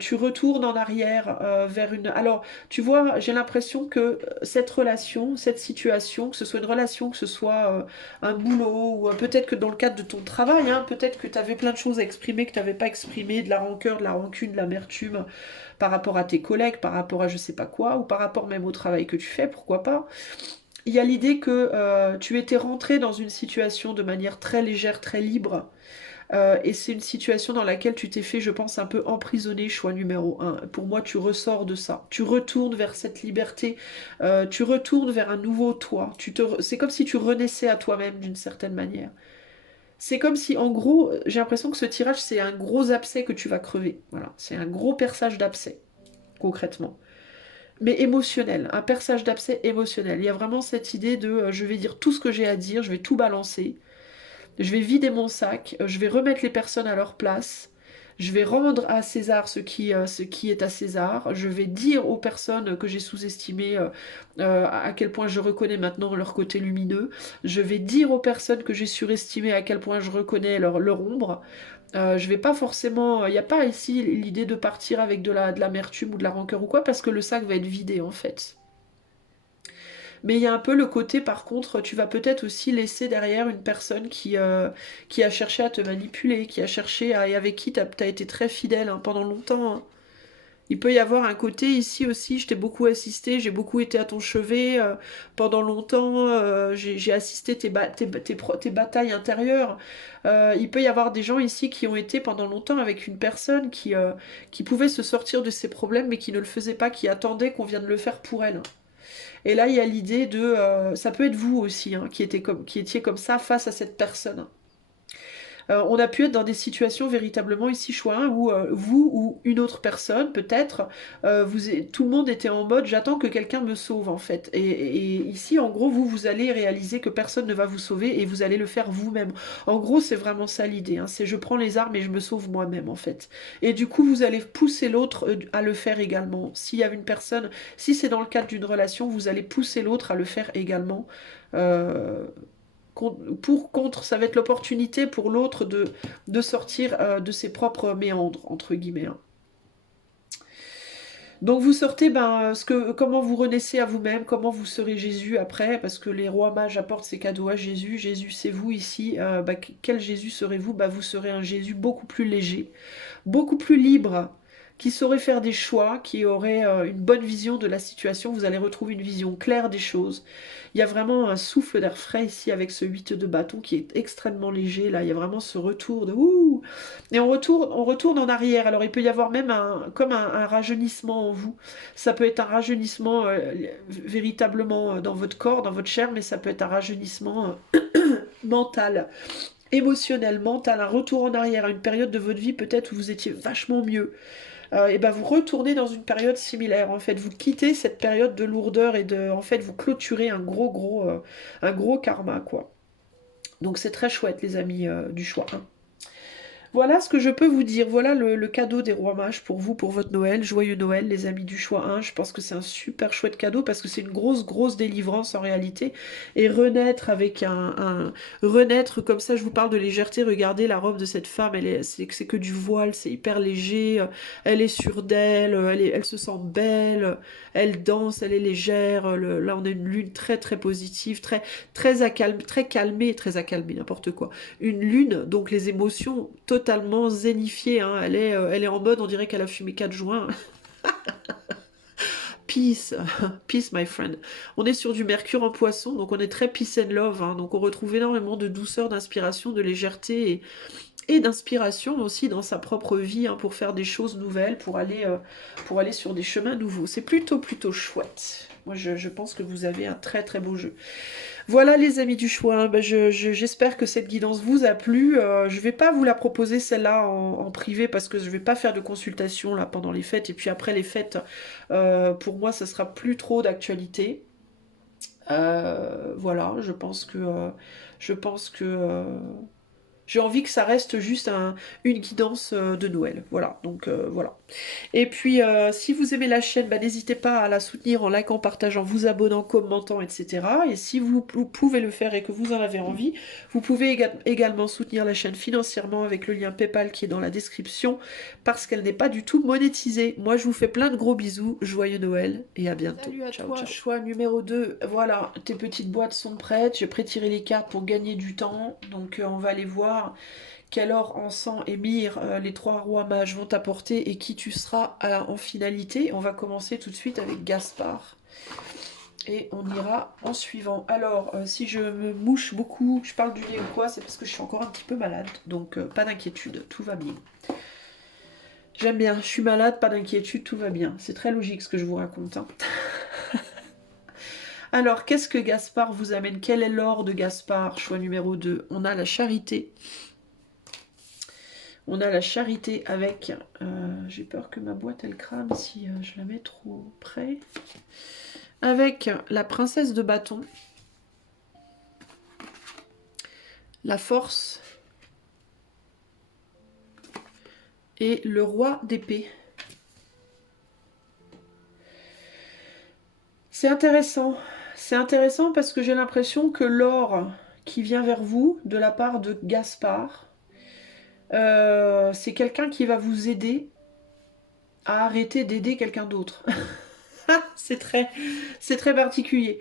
Tu retournes en arrière vers une... Alors, tu vois, j'ai l'impression que cette relation, cette situation, que ce soit une relation, que ce soit un boulot, ou peut-être que dans le cadre de ton travail, hein, peut-être que tu avais plein de choses à exprimer que tu n'avais pas exprimé, de la rancœur, de la rancune, de l'amertume par rapport à tes collègues, par rapport à je sais pas quoi, ou par rapport même au travail que tu fais, pourquoi pas. Il y a l'idée que tu étais rentré dans une situation de manière très légère, très libre, et c'est une situation dans laquelle tu t'es fait, je pense, un peu emprisonné, choix numéro un. Pour moi, tu ressors de ça. Tu retournes vers cette liberté. Tu retournes vers un nouveau toi. C'est comme si tu renaissais à toi-même d'une certaine manière. C'est comme si, en gros, j'ai l'impression que ce tirage, c'est un gros abcès que tu vas crever. Voilà, c'est un gros perçage d'abcès, concrètement. Mais émotionnel, un perçage d'abcès émotionnel. Il y a vraiment cette idée de je vais dire tout ce que j'ai à dire, je vais tout balancer. Je vais vider mon sac, je vais remettre les personnes à leur place, je vais rendre à César ce qui est à César, je vais dire aux personnes que j'ai sous-estimées à quel point je reconnais maintenant leur côté lumineux, je vais dire aux personnes que j'ai surestimées à quel point je reconnais leur ombre. Je vais pas forcément... Il n'y a pas ici l'idée de partir avec de l'amertume ou de la rancœur ou quoi, parce que le sac va être vidé en fait. Mais il y a un peu le côté, par contre, tu vas peut-être aussi laisser derrière une personne qui a cherché à te manipuler, qui a cherché à, et avec qui tu as été très fidèle hein, pendant longtemps. Hein. Il peut y avoir un côté ici aussi, je t'ai beaucoup assisté, j'ai beaucoup été à ton chevet pendant longtemps, j'ai assisté tes batailles intérieures. Il peut y avoir des gens ici qui ont été pendant longtemps avec une personne qui pouvait se sortir de ses problèmes mais qui ne le faisait pas, qui attendait qu'on vienne le faire pour elle. Et là, il y a l'idée de... ça peut être vous aussi, hein, qui étiez comme ça face à cette personne. On a pu être dans des situations véritablement ici, choix 1, où vous ou une autre personne, peut-être, tout le monde était en mode j'attends que quelqu'un me sauve en fait. Et ici, en gros, vous allez réaliser que personne ne va vous sauver et vous allez le faire vous-même. En gros, c'est vraiment ça l'idée. Hein, c'est je prends les armes et je me sauve moi-même en fait. Et du coup, vous allez pousser l'autre à le faire également. S'il y a une personne, si c'est dans le cadre d'une relation, vous allez pousser l'autre à le faire également. Euh, contre, ça va être l'opportunité pour l'autre de sortir de ses propres méandres, entre guillemets. Hein. Donc vous sortez comment vous renaissez à vous-même, comment vous serez Jésus après, parce que les rois mages apportent ces cadeaux à Jésus. Jésus, c'est vous ici. Quel Jésus serez-vous? Vous serez un Jésus beaucoup plus léger, beaucoup plus libre, qui saurait faire des choix, qui aurait une bonne vision de la situation. Vous allez retrouver une vision claire des choses. Il y a vraiment un souffle d'air frais ici avec ce 8 de bâton qui est extrêmement léger. Là, il y a vraiment ce retour de ouh. Et on retourne en arrière. Alors il peut y avoir même comme un rajeunissement en vous. Ça peut être un rajeunissement véritablement dans votre corps, dans votre chair, mais ça peut être un rajeunissement mental, émotionnel, mental, un retour en arrière à une période de votre vie peut-être où vous étiez vachement mieux. Et vous retournez dans une période similaire. En fait, vous quittez cette période de lourdeur et en fait, vous clôturez un gros karma, quoi. Donc c'est très chouette, les amis du choix 1. Voilà ce que je peux vous dire. Voilà le cadeau des rois mages pour vous, pour votre Noël. Joyeux Noël, les amis du choix 1. Je pense que c'est un super chouette cadeau parce que c'est une grosse délivrance en réalité. Et renaître avec renaître comme ça, je vous parle de légèreté. Regardez la robe de cette femme, c'est que du voile, c'est hyper léger. Elle est sûre d'elle, elle se sent belle, elle danse, elle est légère. Là, on a une lune très positive, très calmée, très accalmée, n'importe quoi. Une lune, donc les émotions totalement zénifiée. Hein. Elle est en mode, on dirait qu'elle a fumé 4 joints. Peace, peace my friend. On est sur du Mercure en Poisson, donc on est très peace and love. Hein. Donc on retrouve énormément de douceur, d'inspiration, de légèreté et d'inspiration aussi dans sa propre vie, hein, pour faire des choses nouvelles, pour aller sur des chemins nouveaux. C'est plutôt chouette. Moi, je pense que vous avez un très très beau jeu. Voilà les amis du choix, hein. Ben, j'espère que cette guidance vous a plu. Je vais pas vous la proposer celle-là en privé parce que je vais pas faire de consultation là pendant les fêtes et puis après les fêtes, pour moi ça sera plus trop d'actualité. Voilà, je pense que j'ai envie que ça reste juste une guidance de Noël. Voilà, donc voilà. Et puis, si vous aimez la chaîne, bah, n'hésitez pas à la soutenir en likant, partageant, vous abonnant, commentant, etc. Et si vous pouvez le faire et que vous en avez envie, vous pouvez également soutenir la chaîne financièrement avec le lien PayPal qui est dans la description, parce qu'elle n'est pas du tout monétisée. Moi, je vous fais plein de gros bisous, joyeux Noël et à bientôt. Salut à toi, choix numéro 2. Voilà, tes petites boîtes sont prêtes. J'ai pré-tiré les cartes pour gagner du temps. Donc, on va aller voir quel or, encens et myrrhe les trois rois mages vont t'apporter et qui tu seras en finalité. On va commencer tout de suite avec Gaspard. Et on ira en suivant. Alors, si je me mouche beaucoup, je parle du nez ou quoi, c'est parce que je suis encore un petit peu malade. Donc, pas d'inquiétude, tout va bien. J'aime bien, je suis malade, pas d'inquiétude, tout va bien. C'est très logique ce que je vous raconte, hein. Alors, qu'est-ce que Gaspard vous amène? Quel est l'or de Gaspard? Choix numéro 2. On a la charité. On a la charité avec... j'ai peur que ma boîte, elle crame si je la mets trop près. Avec la princesse de bâton. La force. Et le roi d'épée. C'est intéressant. C'est intéressant parce que j'ai l'impression que l'or qui vient vers vous, de la part de Gaspard, c'est quelqu'un qui va vous aider à arrêter d'aider quelqu'un d'autre. c'est très particulier.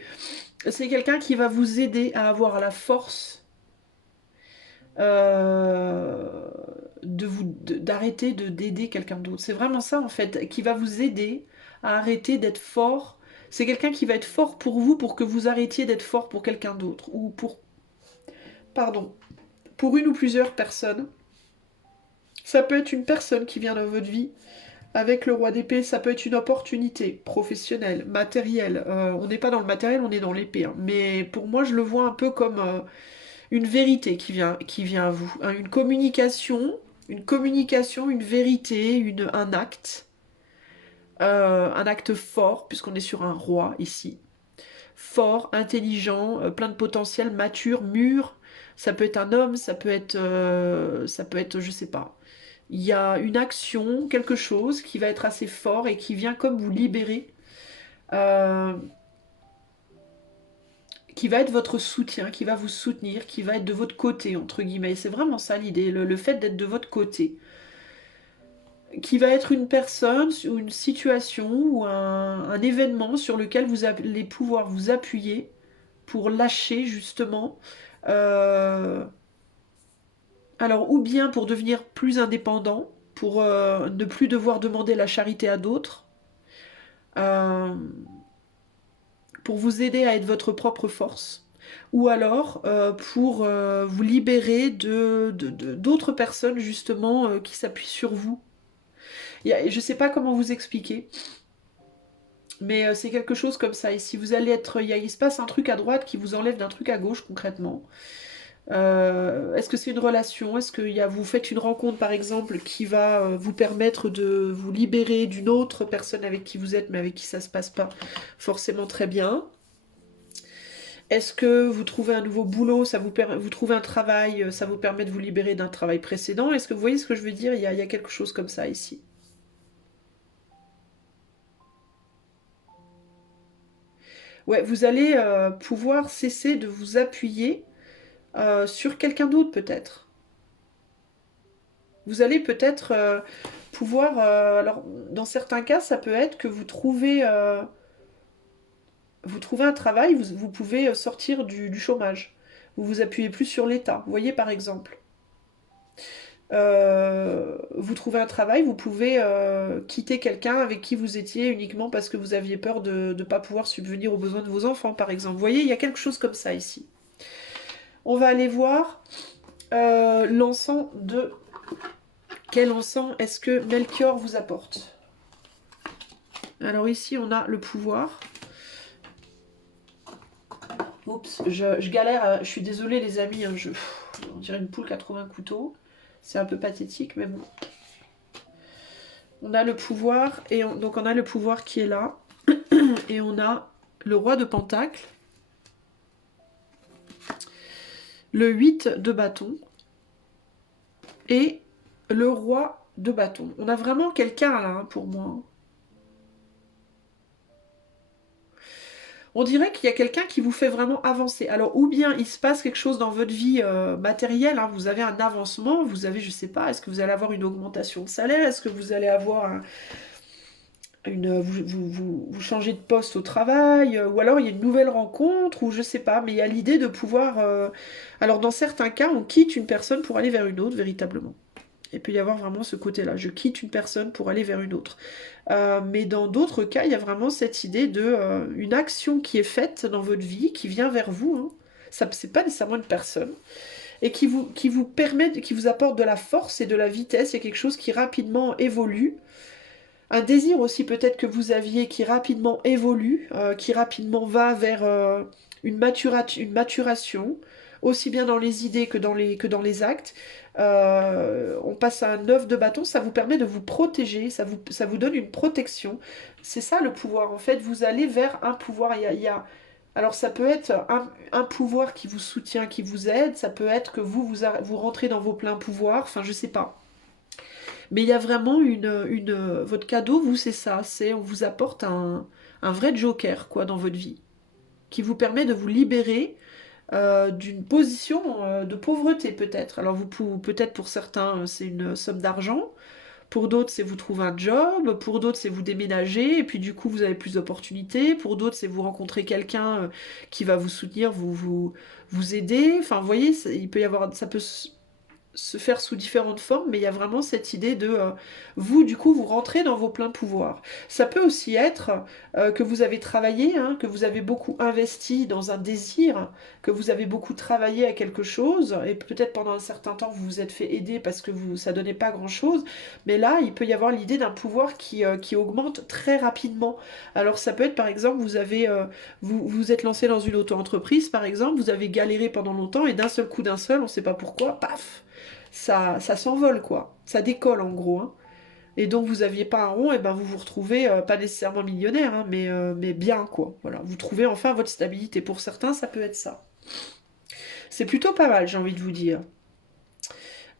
C'est quelqu'un qui va vous aider à avoir la force d'arrêter d'aider quelqu'un d'autre. C'est vraiment ça en fait, qui va vous aider à arrêter d'être fort. C'est quelqu'un qui va être fort pour vous pour que vous arrêtiez d'être fort pour quelqu'un d'autre. Ou pour une ou plusieurs personnes. Ça peut être une personne qui vient dans votre vie. Avec le roi d'épée, ça peut être une opportunité professionnelle, matérielle. On n'est pas dans le matériel, on est dans l'épée, hein. Mais pour moi, je le vois un peu comme une vérité qui vient à vous. Hein, une communication, une vérité, un acte fort, puisqu'on est sur un roi ici. Fort, intelligent, plein de potentiel, mature, mûr. Ça peut être un homme, ça peut être, je sais pas. Il y a une action, quelque chose qui va être assez fort et qui vient comme vous libérer, euh, qui va être votre soutien, qui va vous soutenir, qui va être de votre côté, entre guillemets. C'est vraiment ça l'idée, le fait d'être de votre côté. Qui va être une personne, ou une situation, ou un événement sur lequel vous allez pouvoir vous appuyer pour lâcher justement. euh, alors, ou bien pour devenir plus indépendant, pour ne plus devoir demander la charité à d'autres, euh, pour vous aider à être votre propre force, ou alors pour vous libérer d'autres personnes justement qui s'appuient sur vous. Je ne sais pas comment vous expliquer, mais c'est quelque chose comme ça. Et si vous allez être, il se passe un truc à droite qui vous enlève d'un truc à gauche concrètement. Est-ce que c'est une relation? Est-ce que vous faites une rencontre par exemple qui va vous permettre de vous libérer d'une autre personne avec qui vous êtes mais avec qui ça se passe pas forcément très bien? Est-ce que vous trouvez un nouveau boulot, vous trouvez un travail, ça vous permet de vous libérer d'un travail précédent? Est-ce que vous voyez ce que je veux dire? Il y a quelque chose comme ça ici. Ouais, vous allez pouvoir cesser de vous appuyer sur quelqu'un d'autre peut-être. Vous allez peut-être pouvoir... alors, dans certains cas, ça peut être que vous trouvez un travail, vous pouvez sortir du chômage. Vous vous appuyez plus sur l'État. Vous voyez, par exemple. Vous trouvez un travail, vous pouvez quitter quelqu'un avec qui vous étiez uniquement parce que vous aviez peur de ne pas pouvoir subvenir aux besoins de vos enfants, par exemple. Vous voyez, il y a quelque chose comme ça ici. On va aller voir L'encens de... Quel encens est-ce que Melchior vous apporte? Alors ici, on a le pouvoir. Oups, je galère, je suis désolée les amis, hein, on dirait une poule 80 couteaux. C'est un peu pathétique, mais bon. On a le pouvoir, donc on a le pouvoir qui est là. Et on a le roi de Pentacle. Le 8 de bâton. Et le roi de bâton. On a vraiment quelqu'un là, hein, pour moi. On dirait qu'il y a quelqu'un qui vous fait vraiment avancer. Alors, ou bien il se passe quelque chose dans votre vie matérielle, hein, vous avez un avancement, vous avez, je sais pas, est-ce que vous allez avoir une augmentation de salaire, est-ce que vous allez avoir vous changez de poste au travail, ou alors il y a une nouvelle rencontre, ou je sais pas, mais il y a l'idée de pouvoir... Alors, dans certains cas, on quitte une personne pour aller vers une autre, véritablement. Il peut y avoir vraiment ce côté-là. Je quitte une personne pour aller vers une autre. Mais dans d'autres cas, il y a vraiment cette idée de une action qui est faite dans votre vie, qui vient vers vous. Hein. Ça, c'est pas nécessairement une personne. Et qui vous permet, qui vous apporte de la force et de la vitesse. C'est quelque chose qui rapidement évolue. Un désir aussi peut-être que vous aviez qui rapidement évolue, qui rapidement va vers une maturation, aussi bien dans les idées que dans les actes. On passe à un 9 de bâton, ça vous permet de vous protéger, ça vous donne une protection. C'est ça le pouvoir, en fait, vous allez vers un pouvoir. Alors ça peut être un pouvoir qui vous soutient, qui vous aide, ça peut être que vous rentrez dans vos pleins pouvoirs, enfin je sais pas. Mais il y a vraiment votre cadeau, vous, c'est ça. On vous apporte un vrai joker, quoi, dans votre vie. Qui vous permet de vous libérer d'une position de pauvreté, peut-être. Alors, peut-être pour certains, c'est une somme d'argent. Pour d'autres, c'est vous trouver un job. Pour d'autres, c'est vous déménager. Et puis, du coup, vous avez plus d'opportunités. Pour d'autres, c'est vous rencontrer quelqu'un qui va vous soutenir, vous aider. Enfin, vous voyez, il peut y avoir... Ça peut se faire sous différentes formes, mais il y a vraiment cette idée de vous, du coup, vous rentrez dans vos pleins pouvoirs. Ça peut aussi être que vous avez travaillé, hein, que vous avez beaucoup investi dans un désir, que vous avez beaucoup travaillé à quelque chose, et peut-être pendant un certain temps, vous vous êtes fait aider parce que ça donnait pas grand-chose, mais là, il peut y avoir l'idée d'un pouvoir qui augmente très rapidement. Alors ça peut être, par exemple, vous êtes lancé dans une auto-entreprise, par exemple, vous avez galéré pendant longtemps, et d'un seul coup, on ne sait pas pourquoi, paf, ça s'envole quoi. Ça décolle en gros. Hein. Et donc vous aviez pas un rond, et ben vous vous retrouvez pas nécessairement millionnaire, hein, mais bien quoi. Voilà, vous trouvez enfin votre stabilité. Pour certains, ça peut être ça. C'est plutôt pas mal, j'ai envie de vous dire.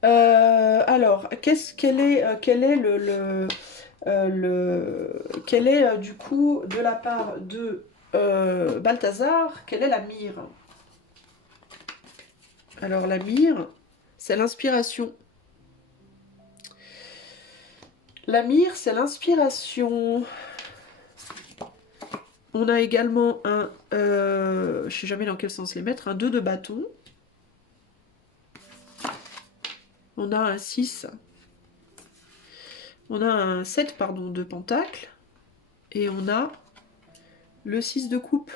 Alors, quel est quel est du coup de la part de Balthazar, quelle est la mire? Alors la mire, c'est l'inspiration. La mire, c'est l'inspiration. On a également je ne sais jamais dans quel sens les mettre, un 2 de bâton. On a un 6. On a un 7, pardon, de pentacle. Et on a le 6 de coupe.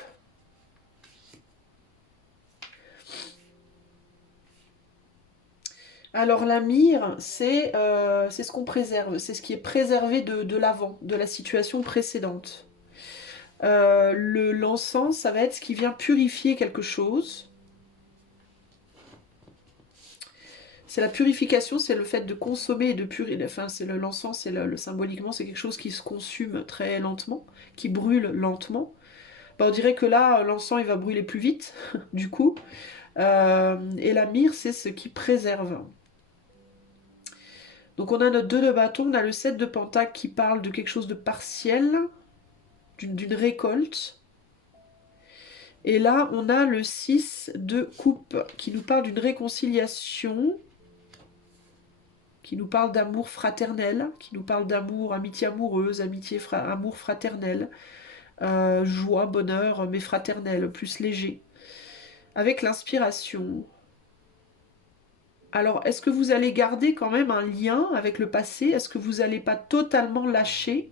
Alors la mire, c'est ce qu'on préserve. C'est ce qui est préservé de l'avant, de la situation précédente. L'encens, ça va être ce qui vient purifier quelque chose. C'est la purification, c'est le fait de consommer et de purifier. Enfin, c'est l'encens, symboliquement, c'est quelque chose qui se consume très lentement, qui brûle lentement. Ben, on dirait que là, l'encens, il va brûler plus vite, du coup. Et la myrrhe, c'est ce qui préserve. Donc on a notre 2 de bâton, on a le 7 de pentacle qui parle de quelque chose de partiel, d'une récolte. Et là, on a le 6 de coupe qui nous parle d'une réconciliation, qui nous parle d'amour fraternel, qui nous parle d'amour, amitié amoureuse, amour fraternel, joie, bonheur, mais fraternel, plus léger. Avec l'inspiration. Alors, est-ce que vous allez garder quand même un lien avec le passé? Est-ce que vous n'allez pas totalement lâcher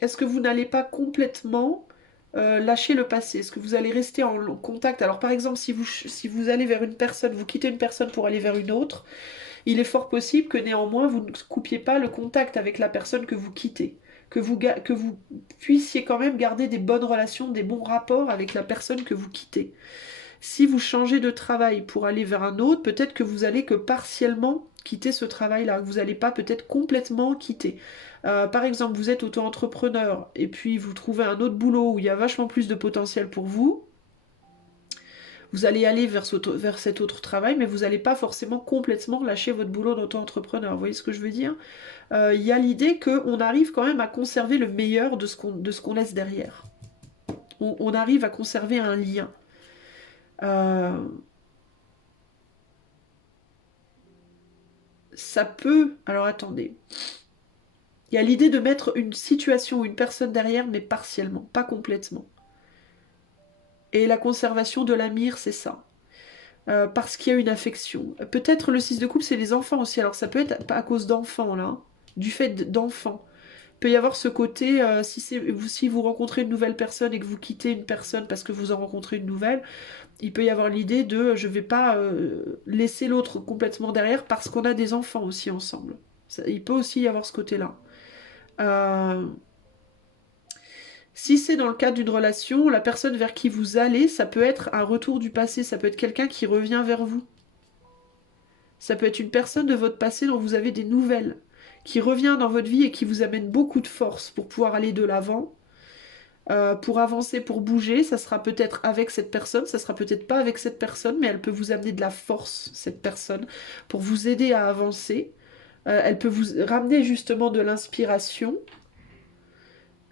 Est-ce que vous n'allez pas complètement lâcher le passé? Est-ce que vous allez rester en contact? Alors par exemple, si vous allez vers une personne, vous quittez une personne pour aller vers une autre, il est fort possible que néanmoins vous ne coupiez pas le contact avec la personne que vous quittez. Que vous puissiez quand même garder des bonnes relations, des bons rapports avec la personne que vous quittez. Si vous changez de travail pour aller vers un autre, peut-être que vous allez que partiellement quitter ce travail-là, vous n'allez pas peut-être complètement quitter. Par exemple, vous êtes auto-entrepreneur et puis vous trouvez un autre boulot où il y a vachement plus de potentiel pour vous. Vous allez aller vers cet autre travail, mais vous n'allez pas forcément complètement lâcher votre boulot d'auto-entrepreneur. Vous voyez ce que je veux dire? Il y a l'idée qu'on arrive quand même à conserver le meilleur de ce qu'on laisse derrière. On arrive à conserver un lien. Euh, Ça peut... Alors attendez. Il y a l'idée de mettre une situation ou une personne derrière, mais partiellement, pas complètement. Et la conservation de l'amir, c'est ça. Parce qu'il y a une affection. Peut-être le 6 de coupe, c'est les enfants aussi. Alors ça peut être pas à cause d'enfants, là. Du fait d'enfants. Il peut y avoir ce côté, si vous rencontrez une nouvelle personne et que vous quittez une personne parce que vous en rencontrez une nouvelle, il peut y avoir l'idée de je vais pas laisser l'autre complètement derrière parce qu'on a des enfants aussi ensemble. Il peut aussi y avoir ce côté-là. Euh, Si c'est dans le cadre d'une relation, la personne vers qui vous allez, ça peut être un retour du passé, ça peut être quelqu'un qui revient vers vous. Ça peut être une personne de votre passé dont vous avez des nouvelles, qui revient dans votre vie et qui vous amène beaucoup de force pour pouvoir aller de l'avant, pour avancer, pour bouger. Ça sera peut-être avec cette personne, ça sera peut-être pas avec cette personne, mais elle peut vous amener de la force, cette personne, pour vous aider à avancer. Elle peut vous ramener justement de l'inspiration.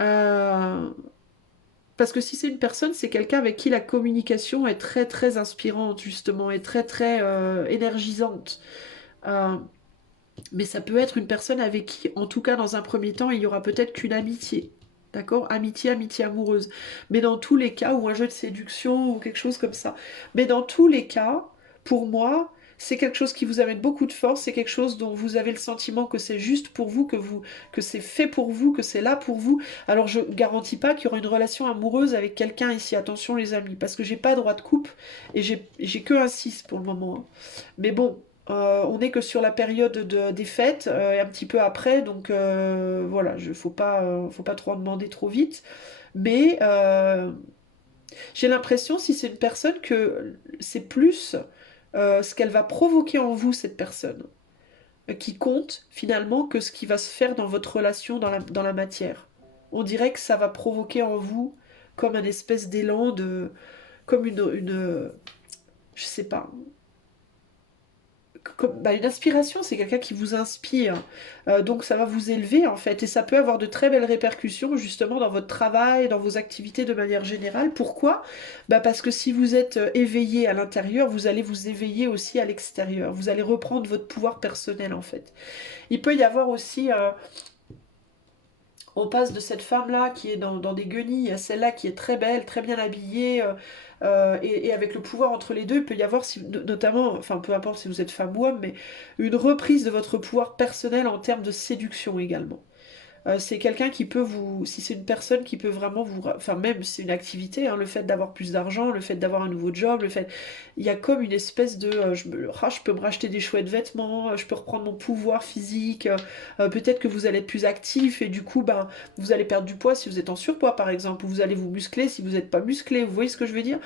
Euh, Parce que si c'est une personne, c'est quelqu'un avec qui la communication est très très inspirante justement, et très très énergisante. Euh, mais ça peut être une personne avec qui, en tout cas dans un premier temps, il y aura peut-être qu'une amitié. D'accord? Amitié, amitié amoureuse. Mais dans tous les cas, ou un jeu de séduction, ou quelque chose comme ça. Mais dans tous les cas, pour moi, c'est quelque chose qui vous amène beaucoup de force, c'est quelque chose dont vous avez le sentiment que c'est juste pour vous, que c'est fait pour vous, que c'est là pour vous. Alors je garantis pas qu'il y aura une relation amoureuse avec quelqu'un ici, attention les amis, parce que j'ai pas droit de coupe et j'ai que un 6 pour le moment, hein. Mais bon, on n'est que sur la période des fêtes et un petit peu après, donc voilà, faut pas trop en demander trop vite. Mais j'ai l'impression, si c'est une personne, que c'est plus ce qu'elle va provoquer en vous, cette personne, qui compte finalement que ce qui va se faire dans votre relation, dans la matière. On dirait que ça va provoquer en vous comme un espèce d'élan comme je sais pas, une inspiration, c'est quelqu'un qui vous inspire. Donc ça va vous élever en fait. Et ça peut avoir de très belles répercussions justement dans votre travail, dans vos activités de manière générale. Pourquoi? Parce que si vous êtes éveillé à l'intérieur, vous allez vous éveiller aussi à l'extérieur. Vous allez reprendre votre pouvoir personnel en fait. Il peut y avoir aussi on passe de cette femme-là qui est dans des guenilles à celle-là qui est très belle, très bien habillée, et avec le pouvoir entre les deux, il peut y avoir, notamment, enfin peu importe si vous êtes femme ou homme, mais une reprise de votre pouvoir personnel en termes de séduction également. C'est quelqu'un qui peut vous, si c'est une personne qui peut vraiment vous, enfin même si c'est une activité, hein, le fait d'avoir plus d'argent, le fait d'avoir un nouveau job, il y a comme une espèce de, je peux me racheter des chouettes vêtements, je peux reprendre mon pouvoir physique, peut-être que vous allez être plus actif et du coup, ben, vous allez perdre du poids si vous êtes en surpoids par exemple, ou vous allez vous muscler si vous n'êtes pas musclé, vous voyez ce que je veux dire?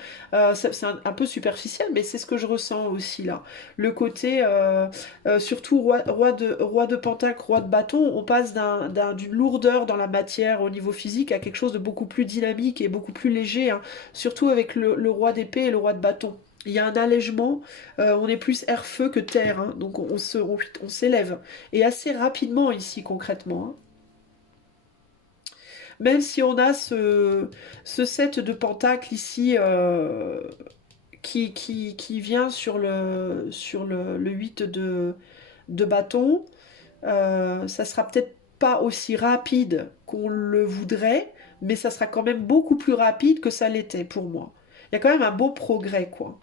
C'est un peu superficiel, mais c'est ce que je ressens aussi là. Le côté, surtout roi de pentacle, roi de bâton, on passe d'une lourdeur dans la matière au niveau physique à quelque chose de beaucoup plus dynamique et beaucoup plus léger, hein. Surtout avec le roi d'épée et le roi de bâton. Il y a un allègement, on est plus air-feu que terre, hein. Donc on s'élève. Et assez rapidement ici concrètement, hein. Même si on a ce set de pentacles ici qui vient le 8 de bâton, ça sera peut-être pas aussi rapide qu'on le voudrait, mais ça sera quand même beaucoup plus rapide que ça l'était pour moi. Il y a quand même un beau progrès, quoi.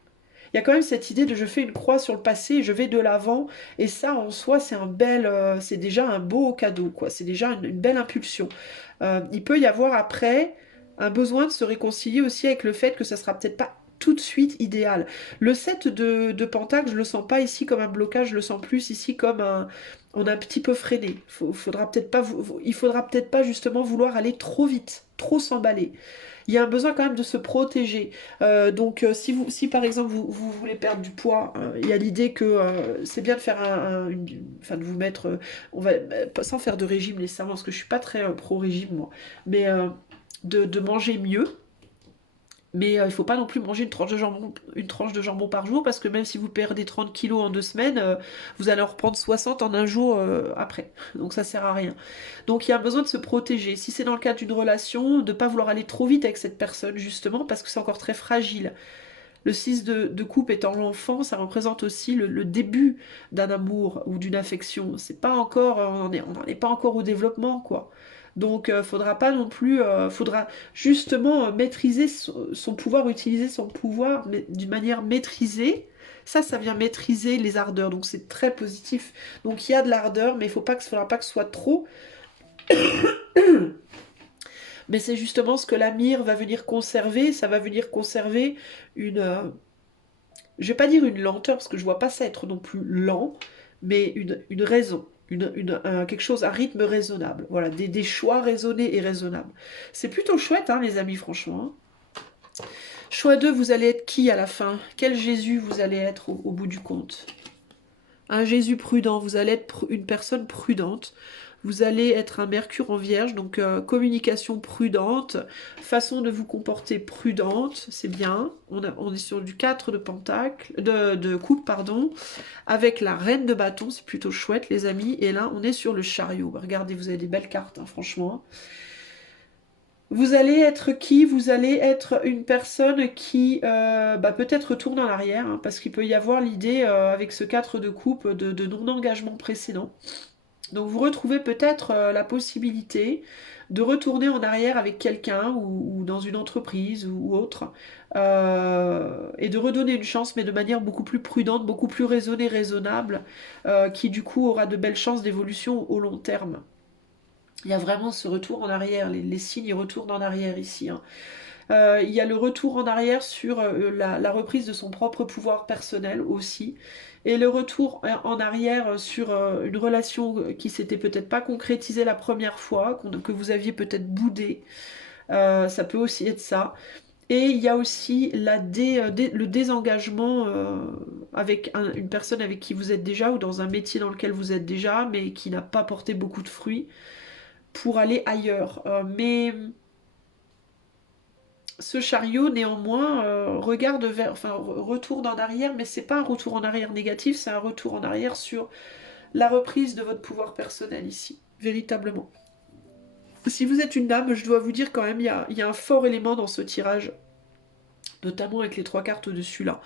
Il y a quand même cette idée de je fais une croix sur le passé et je vais de l'avant, et ça en soi c'est déjà un beau cadeau, quoi. C'est déjà une belle impulsion. Il peut y avoir après Un besoin de se réconcilier aussi avec le fait que ça sera peut-être pas tout de suite idéal. Le 7 de Pentacle, je le sens pas ici comme un blocage, je le sens plus ici comme un... On a un petit peu freiné. Faudra peut-être pas, il faudra peut-être pas justement vouloir aller trop vite, trop s'emballer. Il y a un besoin quand même de se protéger. Si par exemple vous voulez perdre du poids, hein, il y a l'idée que c'est bien de faire enfin de vous mettre, sans faire de régime nécessairement, parce que je suis pas très pro-régime moi, mais de manger mieux. Mais il ne faut pas non plus manger une tranche de jambon par jour, parce que même si vous perdez 30 kilos en 2 semaines, vous allez en reprendre 60 en un jour après. Donc ça sert à rien. Donc il y a besoin de se protéger. Si c'est dans le cadre d'une relation, de ne pas vouloir aller trop vite avec cette personne, justement, parce que c'est encore très fragile. Le 6 de coupe étant l'enfant, ça représente aussi le début d'un amour ou d'une affection. C'est pas encore, on n'en est pas encore au développement, quoi. Donc, faudra pas non plus, faudra justement maîtriser son pouvoir, utiliser son pouvoir mais d'une manière maîtrisée. Ça vient maîtriser les ardeurs, donc c'est très positif. Donc il y a de l'ardeur, mais faudra pas que ce soit trop. Mais c'est justement ce que la myrrhe va venir conserver. Ça va venir conserver une, je vais pas dire une lenteur, parce que je vois pas ça être non plus lent, mais une raison, quelque chose, un rythme raisonnable. Voilà, des choix raisonnés et raisonnables. C'est plutôt chouette, hein, les amis, franchement. Choix 2, vous allez être qui à la fin? Quel Jésus vous allez être au bout du compte? Un Jésus prudent, vous allez être une personne prudente. Vous allez être un Mercure en Vierge, donc communication prudente, façon de vous comporter prudente, c'est bien. On est sur du 4 de Pentacle, de coupe, pardon, avec la Reine de bâton, c'est plutôt chouette les amis. Et là, on est sur le chariot. Regardez, vous avez des belles cartes, hein, franchement. Vous allez être qui? Vous allez être une personne qui peut-être retourne en arrière, hein, parce qu'il peut y avoir l'idée, avec ce 4 de coupe, de non-engagement précédent. Donc vous retrouvez peut-être la possibilité de retourner en arrière avec quelqu'un ou dans une entreprise ou autre, et de redonner une chance, mais de manière beaucoup plus prudente, beaucoup plus raisonnée, raisonnable, qui du coup aura de belles chances d'évolution au long terme. Il y a vraiment ce retour en arrière, les signes ils retournent en arrière ici, hein. Il y a le retour en arrière sur la reprise de son propre pouvoir personnel aussi. Et le retour en arrière sur une relation qui s'était peut-être pas concrétisée la première fois, que vous aviez peut-être boudé. Ça peut aussi être ça. Et il y a aussi le désengagement avec une personne avec qui vous êtes déjà ou dans un métier dans lequel vous êtes déjà, mais qui n'a pas porté beaucoup de fruits pour aller ailleurs. Mais ce chariot, néanmoins, retourne en arrière, mais c'est pas un retour en arrière négatif, c'est un retour en arrière sur la reprise de votre pouvoir personnel ici, véritablement. Si vous êtes une dame, je dois vous dire quand même, il y a un fort élément dans ce tirage, notamment avec les 3 cartes au-dessus là.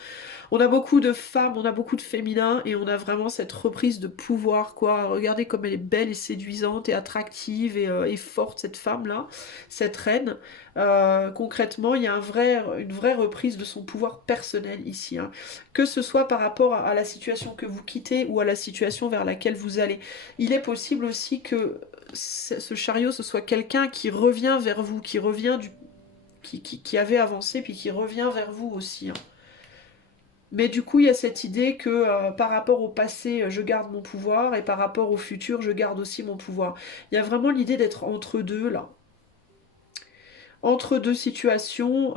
On a beaucoup de femmes, on a beaucoup de féminins, et on a vraiment cette reprise de pouvoir, quoi. Regardez comme elle est belle et séduisante et attractive et forte, cette femme-là, cette reine. Concrètement, il y a une vraie reprise de son pouvoir personnel ici, hein. Que ce soit par rapport à la situation que vous quittez ou à la situation vers laquelle vous allez. Il est possible aussi que ce chariot, ce soit quelqu'un qui revient vers vous, qui revient qui avait avancé, puis qui revient vers vous aussi, hein. Mais du coup, il y a cette idée que par rapport au passé, je garde mon pouvoir, et par rapport au futur, je garde aussi mon pouvoir. Il y a vraiment l'idée d'être entre deux, là. Entre deux situations,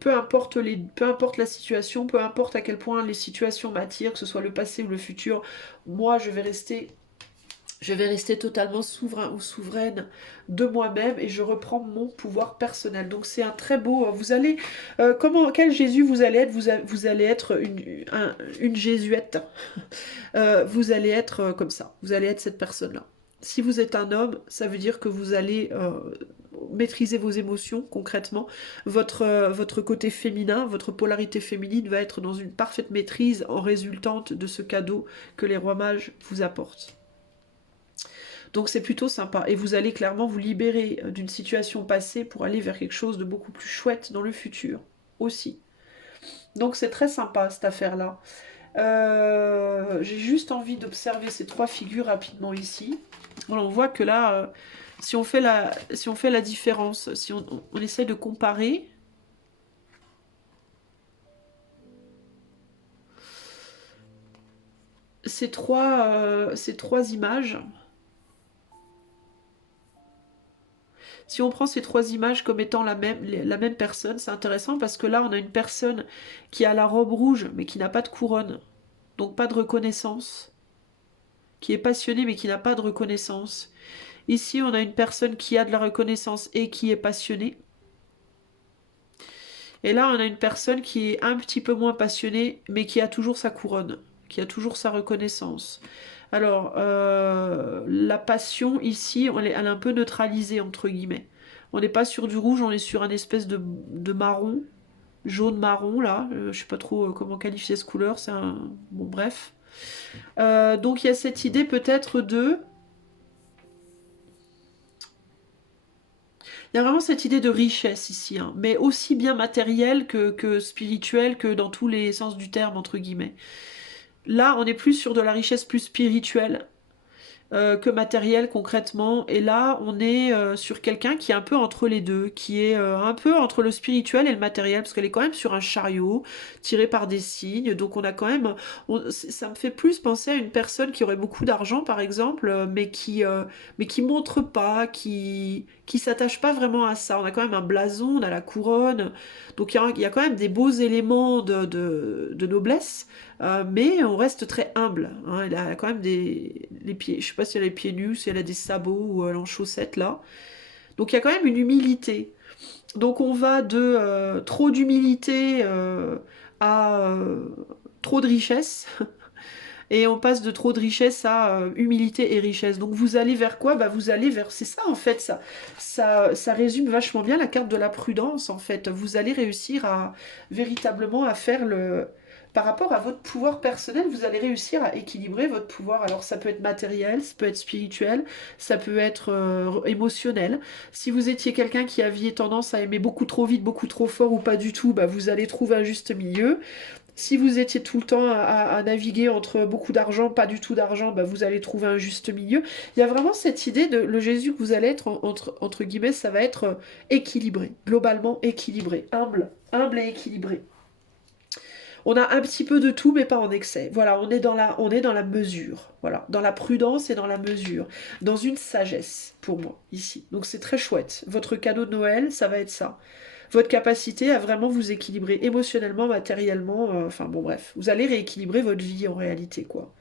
peu importe la situation, peu importe à quel point les situations m'attirent, que ce soit le passé ou le futur, moi, je vais rester totalement souverain ou souveraine de moi-même, et je reprends mon pouvoir personnel. Donc c'est un très beau... Vous allez... quel Jésus vous allez être? Vous allez être une Jésuette. Vous allez être comme ça. Vous allez être cette personne-là. Si vous êtes un homme, ça veut dire que vous allez maîtriser vos émotions concrètement. Votre côté féminin, votre polarité féminine va être dans une parfaite maîtrise en résultante de ce cadeau que les rois mages vous apportent. Donc c'est plutôt sympa. Et vous allez clairement vous libérer d'une situation passée pour aller vers quelque chose de beaucoup plus chouette dans le futur aussi. Donc c'est très sympa cette affaire-là. J'ai juste envie d'observer ces 3 figures rapidement ici. Voilà, on voit que là, Si on fait la différence, si on essaie de comparer, ces trois images, si on prend ces trois images comme étant la même personne, c'est intéressant parce que là, on a une personne qui a la robe rouge, mais qui n'a pas de couronne, donc pas de reconnaissance, qui est passionnée, mais qui n'a pas de reconnaissance. Ici, on a une personne qui a de la reconnaissance et qui est passionnée. Et là, on a une personne qui est un petit peu moins passionnée, mais qui a toujours sa couronne, qui a toujours sa reconnaissance. Alors, la passion, ici, elle est un peu neutralisée, entre guillemets. On n'est pas sur du rouge, on est sur un espèce de marron, jaune-marron, là. Je sais pas trop comment qualifier cette couleur, c'est un... Bon, bref. Donc, il y a cette idée peut-être de... Il y a vraiment cette idée de richesse ici, hein, mais aussi bien matérielle que spirituelle, que dans tous les sens du terme, entre guillemets. Là, on est plus sur de la richesse plus spirituelle que matérielle concrètement. Et là, on est sur quelqu'un qui est un peu entre les deux, qui est un peu entre le spirituel et le matériel, parce qu'elle est quand même sur un chariot tiré par des cygnes. Donc on a quand même, ça me fait plus penser à une personne qui aurait beaucoup d'argent, par exemple, mais qui montre pas, qui s'attache pas vraiment à ça. On a quand même un blason, on a la couronne, donc il y a quand même des beaux éléments de noblesse. Mais on reste très humble, hein. Elle a quand même les pieds, je sais pas si elle a les pieds nus, si elle a des sabots ou elle est en chaussettes là. Donc il y a quand même une humilité. Donc on va de trop d'humilité à trop de richesse. Et on passe de trop de richesse à humilité et richesse. Donc vous allez vers quoi? Bah vous allez vers... C'est ça en fait, ça résume vachement bien la carte de la prudence en fait. Vous allez réussir à véritablement à faire le... Par rapport à votre pouvoir personnel, vous allez réussir à équilibrer votre pouvoir. Alors ça peut être matériel, ça peut être spirituel, ça peut être émotionnel. Si vous étiez quelqu'un qui aviez tendance à aimer beaucoup trop vite, beaucoup trop fort ou pas du tout, bah vous allez trouver un juste milieu. Si vous étiez tout le temps à naviguer entre beaucoup d'argent, pas du tout d'argent, bah vous allez trouver un juste milieu. Il y a vraiment cette idée de le Jésus que vous allez être, entre guillemets, ça va être équilibré, globalement équilibré, humble et équilibré. On a un petit peu de tout, mais pas en excès. Voilà, on est dans la mesure. Voilà, dans la prudence et dans la mesure. Dans une sagesse, pour moi, ici. Donc c'est très chouette. Votre cadeau de Noël, ça va être ça. Votre capacité à vraiment vous équilibrer émotionnellement, matériellement, enfin bon bref. Vous allez rééquilibrer votre vie en réalité, quoi.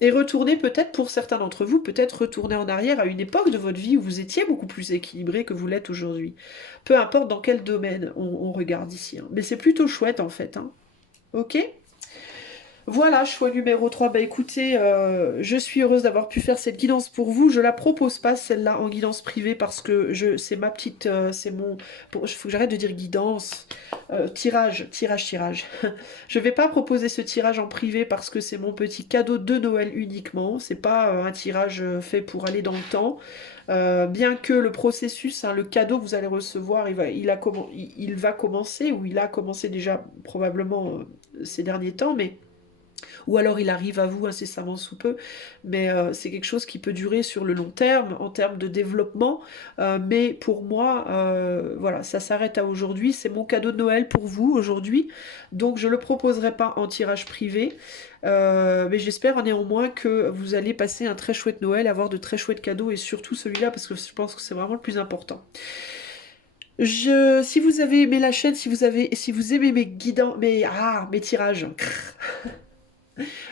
Et retourner peut-être, pour certains d'entre vous, peut-être retourner en arrière à une époque de votre vie où vous étiez beaucoup plus équilibré que vous l'êtes aujourd'hui. Peu importe dans quel domaine on regarde ici, hein. Mais c'est plutôt chouette en fait, hein. Ok? Voilà, choix numéro 3. Bah écoutez, je suis heureuse d'avoir pu faire cette guidance pour vous. Je la propose pas celle-là en guidance privée parce que c'est ma petite, c'est mon, il faut que j'arrête de dire guidance, tirage. Je vais pas proposer ce tirage en privé parce que c'est mon petit cadeau de Noël uniquement. C'est pas un tirage fait pour aller dans le temps. Bien que le processus, hein, le cadeau que vous allez recevoir, il va commencer ou il a commencé déjà probablement ces derniers temps, mais ou alors il arrive à vous incessamment sous peu, mais c'est quelque chose qui peut durer sur le long terme, en termes de développement, mais pour moi, voilà, ça s'arrête à aujourd'hui, c'est mon cadeau de Noël pour vous aujourd'hui, donc je ne le proposerai pas en tirage privé, mais j'espère néanmoins que vous allez passer un très chouette Noël, avoir de très chouettes cadeaux, et surtout celui-là, parce que je pense que c'est vraiment le plus important. Si vous avez aimé la chaîne, si vous aimez mes guidants, mes tirages,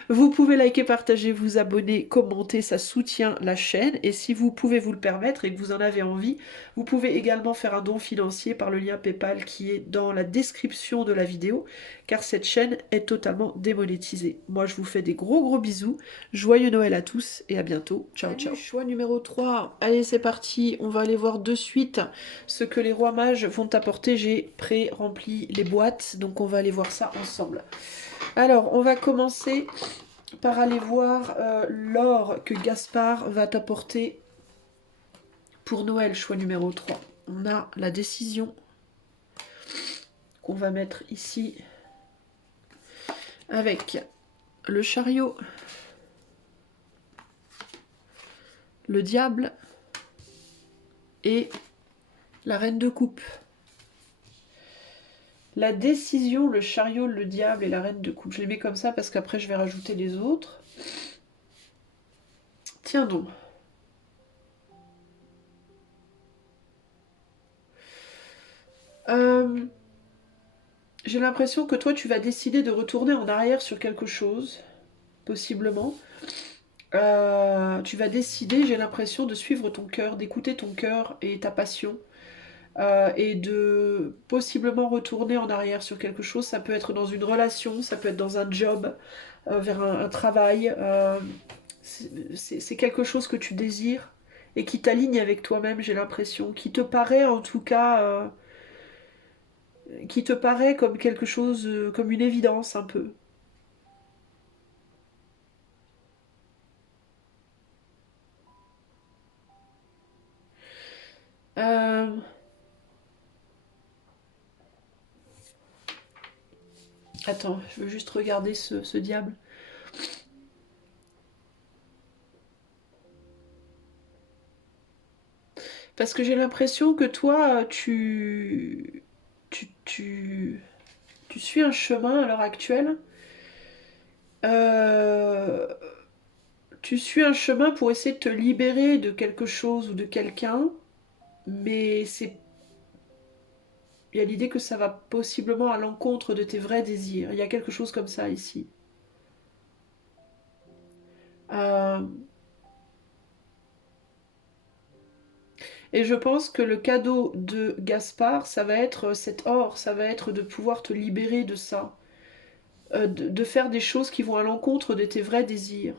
vous pouvez liker, partager, vous abonner, commenter, ça soutient la chaîne. Et si vous pouvez vous le permettre et que vous en avez envie, vous pouvez également faire un don financier par le lien PayPal qui est dans la description de la vidéo, car cette chaîne est totalement démonétisée. Moi, je vous fais des gros bisous. Joyeux Noël à tous et à bientôt. Ciao, ciao. Choix numéro 3. Allez, c'est parti. On va aller voir de suite ce que les rois mages vont apporter. J'ai pré-rempli les boîtes, donc on va aller voir ça ensemble. Alors, on va commencer par aller voir l'or que Gaspard va t'apporter pour Noël, choix numéro 3. On a la décision qu'on va mettre ici avec le chariot, le diable et la reine de coupe. La décision, le chariot, le diable et la reine de coupe. Je les mets comme ça parce qu'après je vais rajouter les autres. Tiens donc. J'ai l'impression que toi tu vas décider de retourner en arrière sur quelque chose, possiblement. Tu vas décider, j'ai l'impression, de suivre ton cœur, d'écouter ton cœur et ta passion. Et de possiblement retourner en arrière sur quelque chose. Ça peut être dans une relation, ça peut être dans un job, vers un travail. C'est quelque chose que tu désires et qui t'aligne avec toi-même, j'ai l'impression, qui te paraît en tout cas, qui te paraît comme quelque chose, comme une évidence un peu. Euh, Attends, je veux juste regarder ce diable. Parce que j'ai l'impression que toi, tu suis un chemin à l'heure actuelle. Euh, Tu suis un chemin pour essayer de te libérer de quelque chose ou de quelqu'un, mais il y a l'idée que ça va possiblement à l'encontre de tes vrais désirs. Il y a quelque chose comme ça ici. Euh, Et je pense que le cadeau de Gaspard, ça va être cet or, ça va être de pouvoir te libérer de ça, de faire des choses qui vont à l'encontre de tes vrais désirs.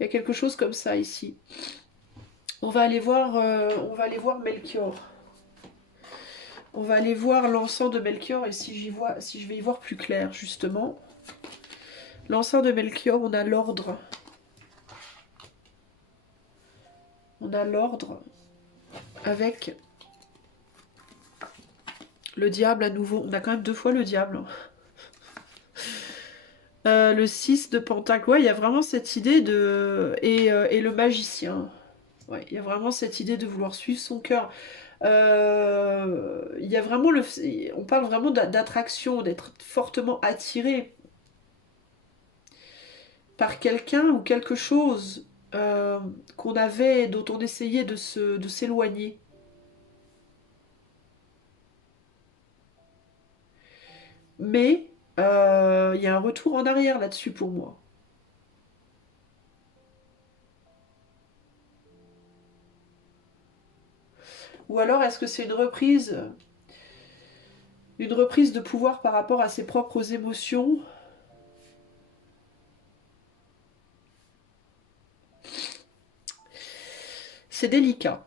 Il y a quelque chose comme ça ici. On va aller voir Melchior. On va aller voir l'encens de Melchior et si je vais y voir plus clair justement. L'encens de Melchior, on a l'ordre. On a l'ordre avec le diable à nouveau. On a quand même 2 fois le diable. Le 6 de Pentacle. Ouais, il y a vraiment cette idée de... Et le magicien. Ouais, il y a vraiment cette idée de vouloir suivre son cœur. Il y a vraiment le... On parle vraiment d'attraction, d'être fortement attiré par quelqu'un ou quelque chose qu'on avait, dont on essayait de s'éloigner. Mais il y a un retour en arrière là-dessus pour moi. Ou alors est-ce que c'est une reprise de pouvoir par rapport à ses propres émotions? C'est délicat.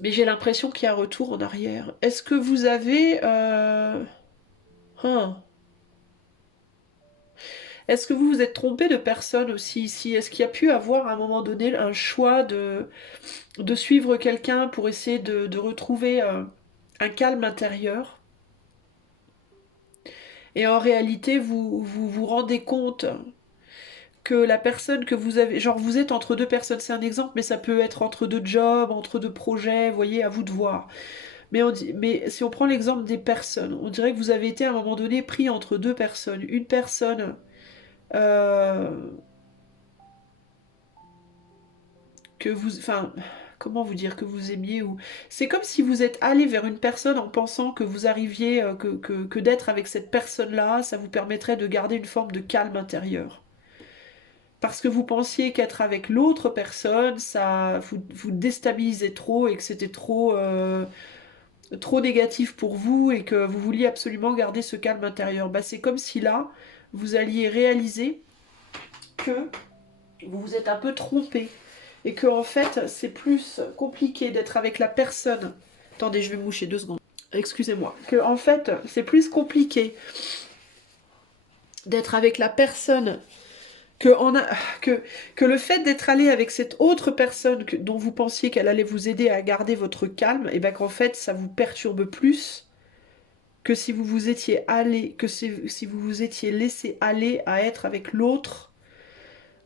Mais j'ai l'impression qu'il y a un retour en arrière. Est-ce que vous avez... hein. Est-ce que vous vous êtes trompé de personne aussi ici? Est-ce qu'il y a pu avoir à un moment donné un choix de suivre quelqu'un pour essayer de retrouver un calme intérieur? Et en réalité, vous rendez compte que la personne que vous avez... Genre, vous êtes entre 2 personnes, c'est un exemple, mais ça peut être entre 2 jobs, entre 2 projets, vous voyez, à vous de voir. Mais si on prend l'exemple des personnes, on dirait que vous avez été à un moment donné pris entre 2 personnes. Une personne euh, que vous... Enfin, comment vous dire que vous aimiez ou... C'est comme si vous êtes allé vers une personne en pensant que vous arriviez, que d'être avec cette personne-là, ça vous permettrait de garder une forme de calme intérieur. Parce que vous pensiez qu'être avec l'autre personne, ça vous déstabilisait trop et que c'était trop négatif pour vous et que vous vouliez absolument garder ce calme intérieur. Bah, c'est comme si là, vous alliez réaliser que vous vous êtes un peu trompé et que en fait, c'est plus compliqué d'être avec la personne. Attendez, je vais me moucher 2 secondes. Excusez-moi. Que en fait, c'est plus compliqué d'être avec la personne que, que le fait d'être allé avec cette autre personne dont vous pensiez qu'elle allait vous aider à garder votre calme, et bien qu'en fait ça vous perturbe plus que si vous vous étiez allé, que si vous vous étiez laissé aller à être avec l'autre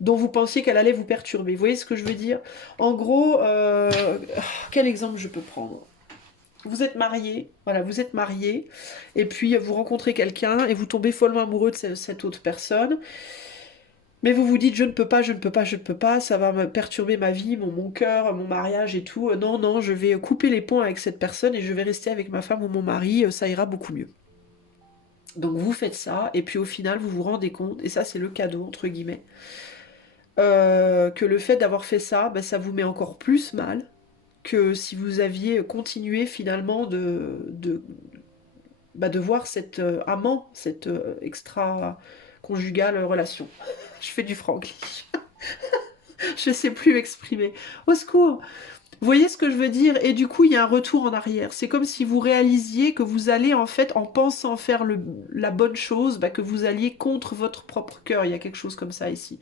dont vous pensiez qu'elle allait vous perturber. Vous voyez ce que je veux dire? En gros, quel exemple je peux prendre? Vous êtes marié, voilà, vous êtes marié, et puis vous rencontrez quelqu'un et vous tombez follement amoureux de cette autre personne, mais vous vous dites je ne peux pas, je ne peux pas, je ne peux pas, ça va me perturber ma vie, mon cœur, mon mariage et tout. Non, non, je vais couper les ponts avec cette personne et je vais rester avec ma femme ou mon mari, ça ira beaucoup mieux. Donc vous faites ça, et puis au final vous vous rendez compte, et ça c'est le cadeau entre guillemets, que le fait d'avoir fait ça, ben, ça vous met encore plus mal que si vous aviez continué finalement de voir cet amant, cette extra-conjugale relation. Je fais du franglish. Je sais plus m'exprimer. Au secours! Vous voyez ce que je veux dire? Et du coup, il y a un retour en arrière. C'est comme si vous réalisiez que vous allez, en fait, en pensant faire la bonne chose, bah, que vous alliez contre votre propre cœur. Il y a quelque chose comme ça ici.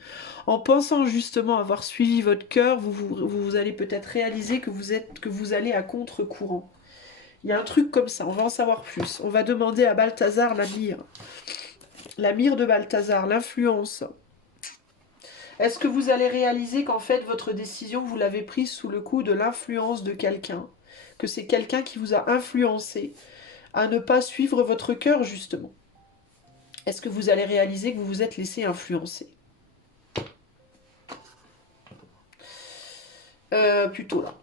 En pensant justement avoir suivi votre cœur, vous allez peut-être réaliser que vous allez à contre-courant. Il y a un truc comme ça, on va en savoir plus. On va demander à Balthazar la mire. La mire de Balthazar, l'influence. Est-ce que vous allez réaliser qu'en fait votre décision, vous l'avez prise sous le coup de l'influence de quelqu'un? Que c'est quelqu'un qui vous a influencé à ne pas suivre votre cœur, justement? Est-ce que vous allez réaliser que vous vous êtes laissé influencer? Plutôt là.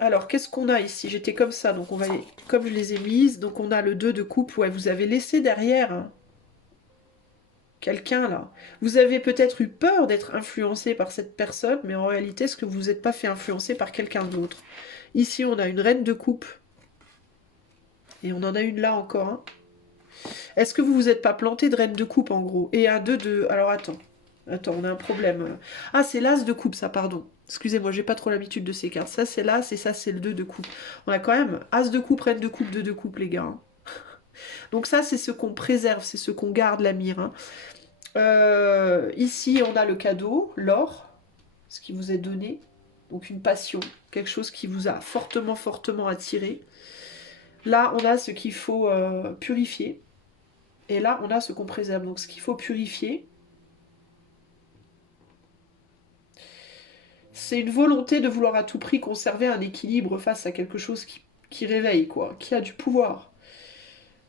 Alors, qu'est-ce qu'on a ici? J'étais comme ça, donc on va comme je les ai mises. Donc on a le 2 de coupe. Ouais, vous avez laissé derrière hein, quelqu'un là. Vous avez peut-être eu peur d'être influencé par cette personne, mais en réalité, est-ce que vous n'êtes pas fait influencer par quelqu'un d'autre? Ici, on a une reine de coupe. Et on en a une là encore. Hein. Est-ce que vous vous êtes pas planté de reine de coupe en gros? Et un 2 de... Alors attends. Attends, on a un problème. Ah, c'est l'as de coupe, ça, pardon. Excusez-moi, j'ai pas trop l'habitude de ces cartes. Ça, c'est l'as et ça, c'est le 2 de coupe. On a quand même as de coupe, reine de coupe, 2 de coupe, les gars. Hein. Donc ça, c'est ce qu'on préserve, c'est ce qu'on garde, la mire. Hein. Ici, on a le cadeau, l'or, ce qui vous est donné. Donc une passion, quelque chose qui vous a fortement, fortement attiré. Là, on a ce qu'il faut purifier. Et là, on a ce qu'on préserve. Donc ce qu'il faut purifier, c'est une volonté de vouloir à tout prix conserver un équilibre face à quelque chose qui réveille, quoi, qui a du pouvoir.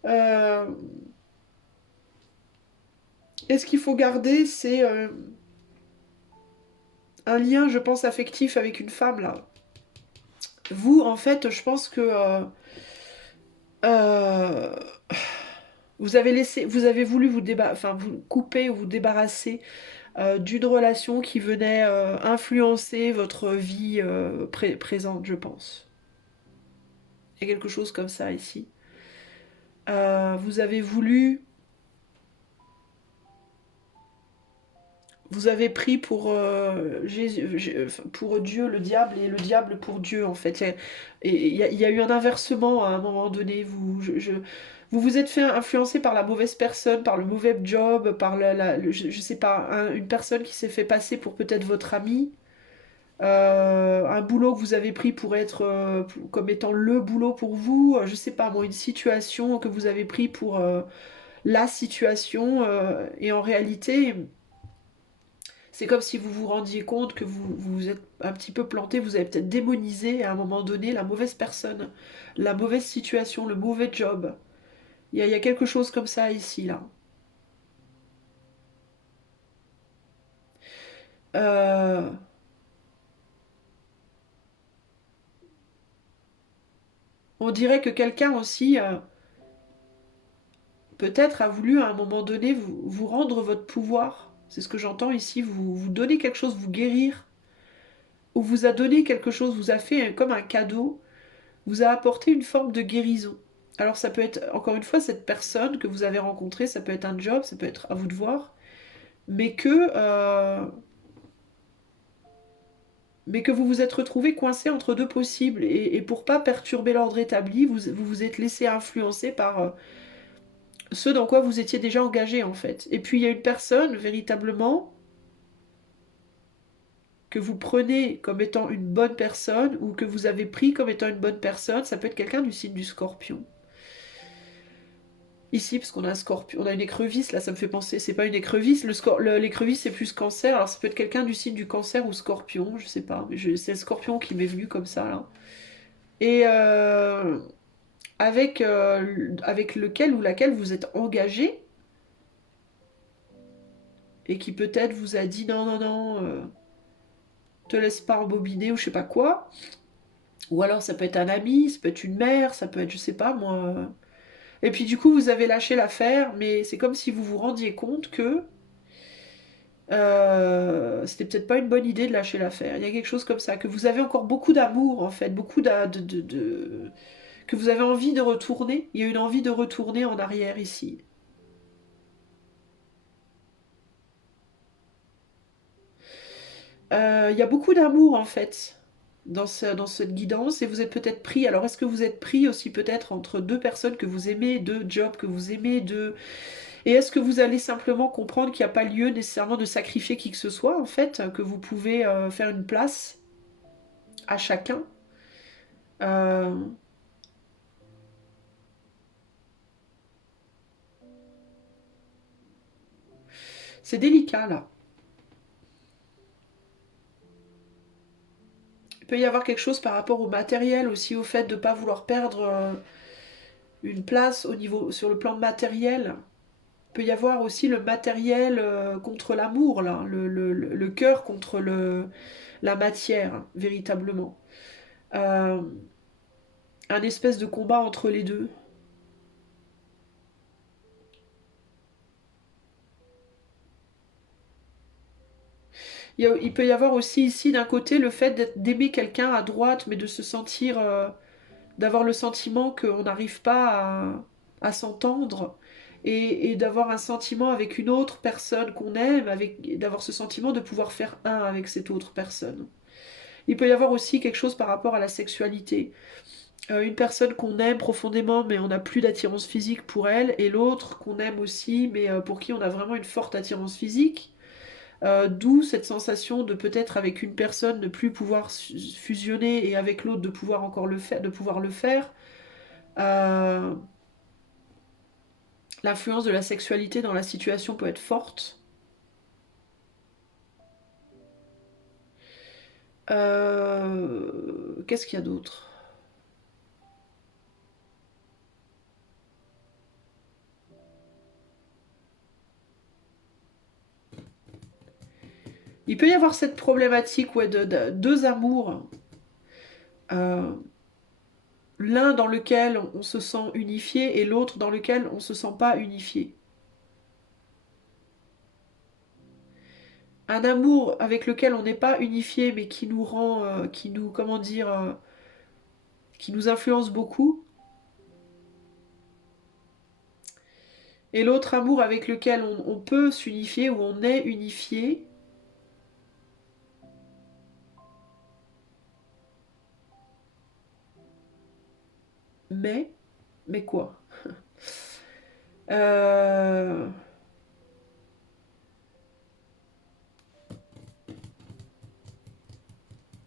Euh, et ce qu'il faut garder, c'est un lien, je pense, affectif avec une femme, là. Vous, en fait, je pense que euh, vous avez voulu enfin, vous couper ou vous débarrasser d'une relation qui venait influencer votre vie présente, je pense. Il y a quelque chose comme ça ici. Vous avez voulu, vous avez pris pour Dieu le diable et le diable pour Dieu en fait. Et il y a eu un inversement à un moment donné. Vous vous êtes fait influencer par la mauvaise personne, par le mauvais job, par je sais pas, une personne qui s'est fait passer pour peut-être votre ami. Un boulot que vous avez pris pour être comme étant le boulot pour vous, je sais pas moi, une situation que vous avez pris pour la situation, et en réalité, c'est comme si vous vous rendiez compte que vous vous êtes un petit peu planté, vous avez peut-être démonisé à un moment donné la mauvaise personne, la mauvaise situation, le mauvais job. Il y a quelque chose comme ça ici, là. Euh, on dirait que quelqu'un aussi, peut-être a voulu à un moment donné vous rendre votre pouvoir. C'est ce que j'entends ici, vous donner quelque chose, vous guérir, ou vous a donné quelque chose, vous a fait comme un cadeau, vous a apporté une forme de guérison. Alors ça peut être, encore une fois, cette personne que vous avez rencontrée, ça peut être un job, ça peut être à vous de voir, mais mais que vous vous êtes retrouvé coincé entre deux possibles, et pour pas perturber l'ordre établi, vous êtes laissé influencer par ce dans quoi vous étiez déjà engagé en fait. Et puis il y a une personne, véritablement, que vous prenez comme étant une bonne personne, ou que vous avez pris comme étant une bonne personne, ça peut être quelqu'un du signe du Scorpion. Ici, parce qu'on a un scorpion, on a une écrevisse, là ça me fait penser, c'est pas une écrevisse, l'écrevisse c'est plus cancer, alors ça peut être quelqu'un du signe du cancer ou scorpion, je sais pas, mais c'est le scorpion qui m'est venu comme ça là. Et avec lequel ou laquelle vous êtes engagé, et qui peut-être vous a dit non, non, non, te laisse pas embobiner ou je sais pas quoi. Ou alors ça peut être un ami, ça peut être une mère, ça peut être je sais pas moi. Et puis du coup vous avez lâché l'affaire, mais c'est comme si vous vous rendiez compte que c'était peut-être pas une bonne idée de lâcher l'affaire. Il y a quelque chose comme ça, que vous avez encore beaucoup d'amour en fait, beaucoup que vous avez envie de retourner. Il y a une envie de retourner en arrière ici. Il y a beaucoup d'amour en fait dans cette guidance et vous êtes peut-être pris. Alors est-ce que vous êtes pris aussi peut-être entre deux personnes que vous aimez, deux jobs que vous aimez, deux... Et est-ce que vous allez simplement comprendre qu'il n'y a pas lieu nécessairement de sacrifier qui que ce soit en fait, que vous pouvez faire une place à chacun. Euh, c'est délicat là. Il peut y avoir quelque chose par rapport au matériel aussi, au fait de ne pas vouloir perdre une place au niveau, sur le plan matériel. Il peut y avoir aussi le matériel contre l'amour, là, le cœur contre la matière, véritablement. Euh, un espèce de combat entre les deux. Il peut y avoir aussi ici d'un côté le fait d'aimer quelqu'un à droite, mais de se sentir, d'avoir le sentiment qu'on n'arrive pas à s'entendre et d'avoir un sentiment avec une autre personne qu'on aime, d'avoir ce sentiment de pouvoir faire un avec cette autre personne. Il peut y avoir aussi quelque chose par rapport à la sexualité. Une personne qu'on aime profondément mais on n'a plus d'attirance physique pour elle et l'autre qu'on aime aussi mais pour qui on a vraiment une forte attirance physique. D'où cette sensation de peut-être avec une personne ne plus pouvoir fusionner et avec l'autre de pouvoir encore le faire, de pouvoir le faire. Euh, L'influence de la sexualité dans la situation peut être forte. Qu'est-ce qu'il y a d'autre? Il peut y avoir cette problématique ouais, de deux amours. Euh, L'un dans lequel on se sent unifié et l'autre dans lequel on se sent pas unifié. Un amour avec lequel on n'est pas unifié mais qui nous rend, qui nous, comment dire, qui nous influence beaucoup. Et l'autre amour avec lequel on peut s'unifier ou on est unifié. Mais quoi? Euh,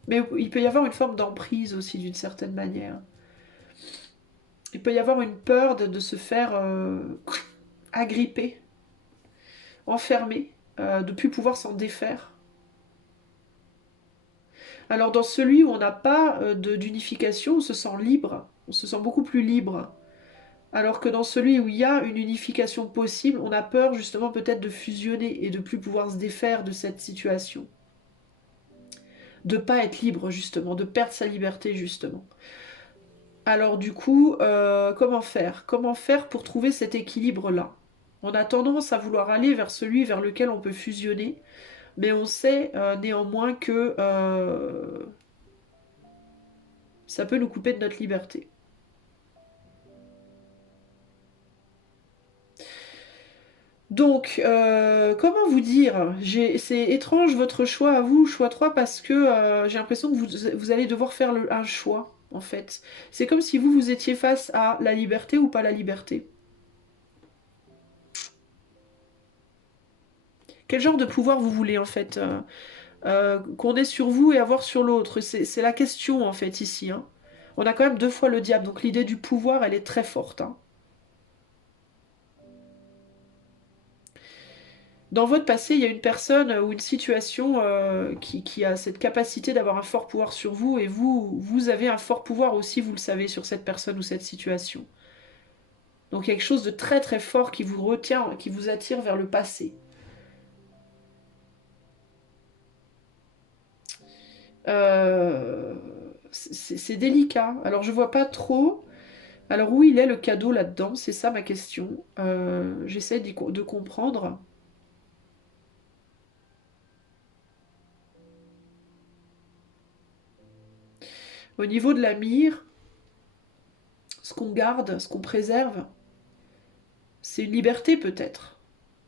Mais il peut y avoir une forme d'emprise aussi d'une certaine manière. Il peut y avoir une peur de se faire agripper, enfermer, de plus pouvoir s'en défaire. Alors dans celui où on n'a pas d'unification, on se sent libre, on se sent beaucoup plus libre. Alors que dans celui où il y a une unification possible, on a peur justement peut-être de fusionner et de plus pouvoir se défaire de cette situation. De pas être libre justement, de perdre sa liberté justement. Alors du coup, comment faire? Comment faire pour trouver cet équilibre-là? On a tendance à vouloir aller vers celui vers lequel on peut fusionner, mais on sait néanmoins que ça peut nous couper de notre liberté. Donc, comment vous dire? C'est étrange votre choix à vous, choix 3 parce que j'ai l'impression que vous allez devoir faire un choix, en fait. C'est comme si vous étiez face à la liberté ou pas la liberté. Quel genre de pouvoir vous voulez, en fait, qu'on ait sur vous et avoir sur l'autre? C'est la question, en fait, ici, hein. On a quand même deux fois le diable, donc l'idée du pouvoir, elle est très forte, hein. Dans votre passé, il y a une personne ou une situation qui a cette capacité d'avoir un fort pouvoir sur vous et vous avez un fort pouvoir aussi, vous le savez, sur cette personne ou cette situation. Donc quelque chose de très très fort qui vous retient, qui vous attire vers le passé. Euh, c'est délicat. Alors je vois pas trop. Alors où il est le cadeau là-dedans? C'est ça ma question. J'essaie de comprendre. Au niveau de la mire, ce qu'on garde, ce qu'on préserve, c'est une liberté peut-être.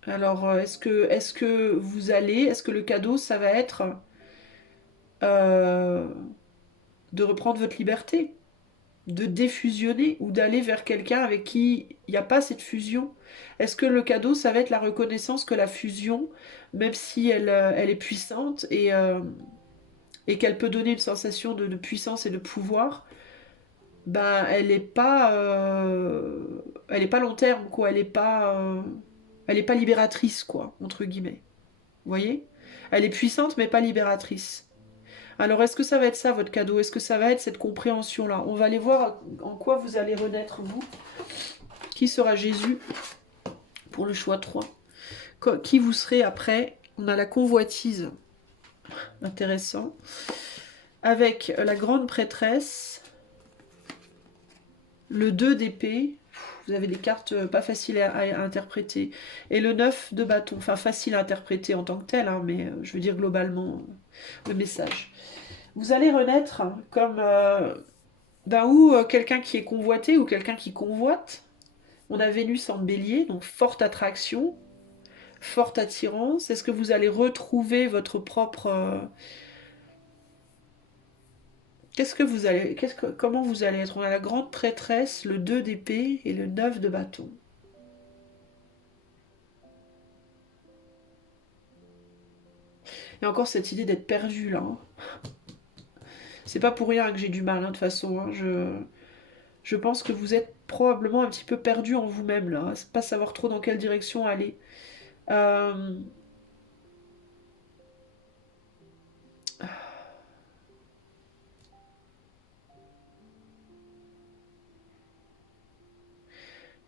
Alors est-ce que vous allez, est-ce que le cadeau ça va être euh, de reprendre votre liberté, de défusionner ou d'aller vers quelqu'un avec qui il n'y a pas cette fusion? Est-ce que le cadeau, ça va être la reconnaissance que la fusion, même si elle est puissante et qu'elle peut donner une sensation de puissance et de pouvoir, ben elle est pas long terme quoi, elle est pas libératrice quoi, entre guillemets. Vous voyez? Elle est puissante mais pas libératrice. Alors, est-ce que ça va être ça votre cadeau? Est-ce que ça va être cette compréhension-là? On va aller voir en quoi vous allez renaître, vous. Qui sera Jésus pour le choix 3? Qui vous serez après? On a la convoitise. Intéressant. Avec la grande prêtresse, le 2 d'épée. Vous avez des cartes pas faciles à interpréter. Et le 9 de bâton. Enfin, facile à interpréter en tant que tel, hein, mais je veux dire globalement le message. Vous allez renaître comme ou quelqu'un qui est convoité ou quelqu'un qui convoite. On a Vénus en bélier, donc forte attraction, forte attirance. Est-ce que vous allez retrouver votre propre... comment vous allez être? On a la grande prêtresse, le 2 d'épée et le 9 de bâton. Il y a encore cette idée d'être perdu là. Hein. C'est pas pour rien que j'ai du mal, hein, de toute façon. Hein. Je pense que vous êtes probablement un petit peu perdu en vous-même là. Hein. Pas savoir trop dans quelle direction aller. Euh,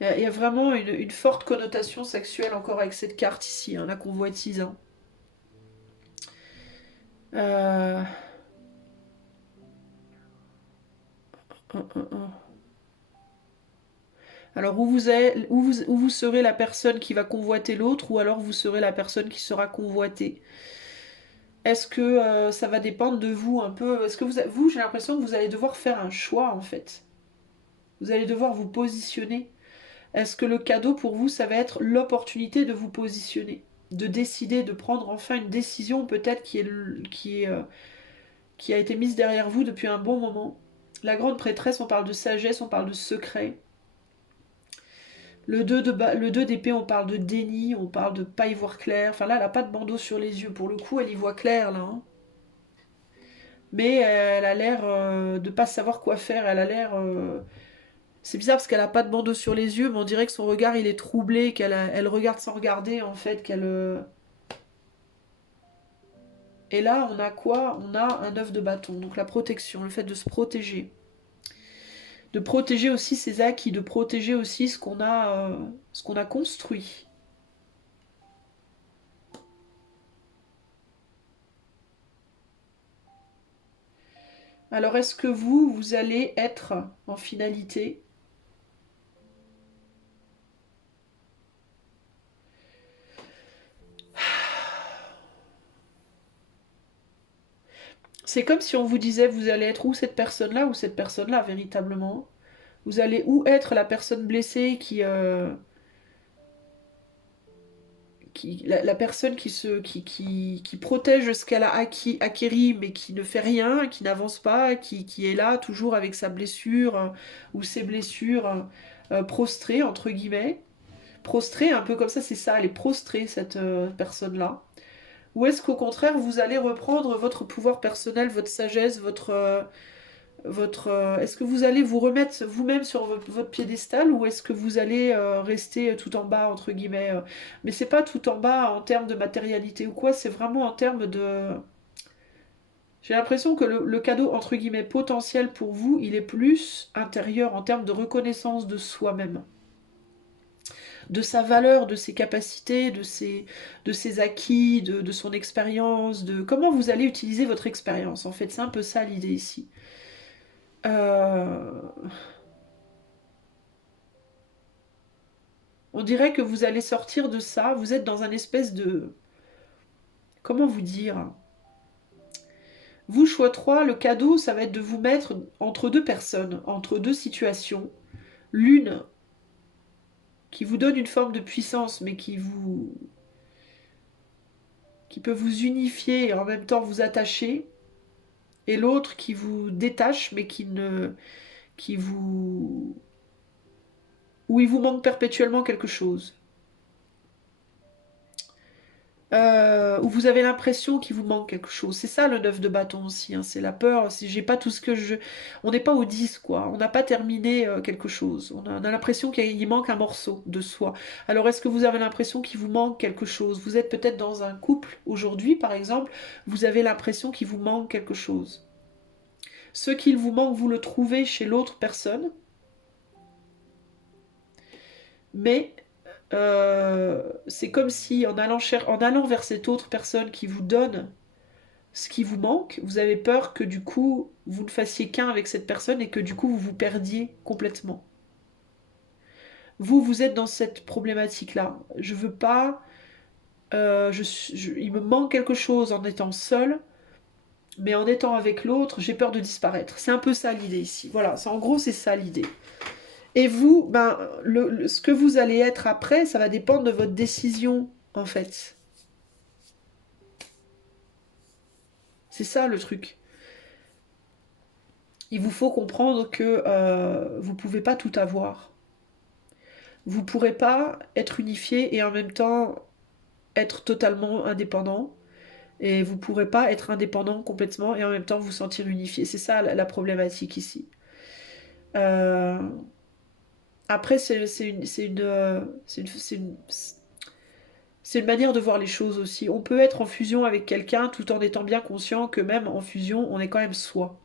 Il y a vraiment une forte connotation sexuelle encore avec cette carte ici, hein, la convoitise. Hein. Euh, Alors où vous serez la personne qui va convoiter l'autre ou alors vous serez la personne qui sera convoitée. Est-ce que ça va dépendre de vous un peu? Est-ce que vous j'ai l'impression que vous allez devoir faire un choix en fait. Vous allez devoir vous positionner. Est-ce que le cadeau pour vous, ça va être l'opportunité de vous positionner, de décider, de prendre enfin une décision peut-être qui a été mise derrière vous depuis un bon moment. La grande prêtresse, on parle de sagesse, on parle de secret. Le 2 d'épée, on parle de déni, on parle de pas y voir clair. Enfin là, elle n'a pas de bandeau sur les yeux. Pour le coup, elle y voit clair là. Hein. Mais elle a l'air de pas savoir quoi faire. Elle a l'air... C'est bizarre parce qu'elle a pas de bandeau sur les yeux, mais on dirait que son regard il est troublé, elle regarde sans regarder en fait, Et là, on a quoi? On a un œuf de bâton, donc la protection, le fait de se protéger. De protéger aussi ses acquis, de protéger aussi ce qu'on a construit. Alors, est-ce que vous allez être en finalité? C'est comme si on vous disait, vous allez être ou cette personne-là ou cette personne-là, véritablement. Vous allez ou être la personne blessée la personne qui protège ce qu'elle a acquéri, mais qui ne fait rien, qui n'avance pas, qui est là toujours avec sa blessure ou ses blessures prostrées, entre guillemets. Prostrée, un peu comme ça, c'est ça, elle est prostrée, cette personne-là. Ou est-ce qu'au contraire, vous allez reprendre votre pouvoir personnel, votre sagesse, Est-ce que vous allez vous remettre vous-même sur votre piédestal ou est-ce que vous allez rester tout en bas, entre guillemets Mais c'est pas tout en bas en termes de matérialité ou quoi, c'est vraiment en termes de... J'ai l'impression que le cadeau, entre guillemets, potentiel pour vous, il est plus intérieur en termes de reconnaissance de soi-même, de sa valeur, de ses capacités, de ses acquis, de son expérience, de comment vous allez utiliser votre expérience. En fait, c'est un peu ça l'idée ici. Euh, On dirait que vous allez sortir de ça, vous êtes dans un espèce de... Comment vous dire? Vous, choix 3, le cadeau, ça va être de vous mettre entre deux personnes, entre deux situations. L'une qui vous donne une forme de puissance, mais qui peut vous unifier et en même temps vous attacher, et l'autre qui vous détache, mais qui vous... où il vous manque perpétuellement quelque chose. Où vous avez l'impression qu'il vous manque quelque chose. C'est ça le 9 de bâton aussi, hein, c'est la peur. Si j'ai pas tout ce que je... On n'est pas au 10, quoi. On n'a pas terminé quelque chose. On a l'impression qu'il manque un morceau de soi. Alors est-ce que vous avez l'impression qu'il vous manque quelque chose? Vous êtes peut-être dans un couple aujourd'hui, par exemple, vous avez l'impression qu'il vous manque quelque chose. Ce qu'il vous manque, vous le trouvez chez l'autre personne, mais c'est comme si en allant vers cette autre personne qui vous donne ce qui vous manque, vous avez peur que du coup vous ne fassiez qu'un avec cette personne et que du coup vous vous perdiez complètement. Vous, vous êtes dans cette problématique-là. Je veux pas, il me manque quelque chose en étant seul, mais en étant avec l'autre, j'ai peur de disparaître. C'est un peu ça l'idée ici. Voilà, en gros c'est ça l'idée. Et vous, ben, ce que vous allez être après, ça va dépendre de votre décision en fait. C'est ça le truc. Il vous faut comprendre que vous pouvez pas tout avoir. Vous pourrez pas être unifié et en même temps être totalement indépendant. Et vous pourrez pas être indépendant complètement et en même temps vous sentir unifié. C'est ça la problématique ici. Euh, Après, c'est une manière de voir les choses aussi. On peut être en fusion avec quelqu'un tout en étant bien conscient que même en fusion, on est quand même soi.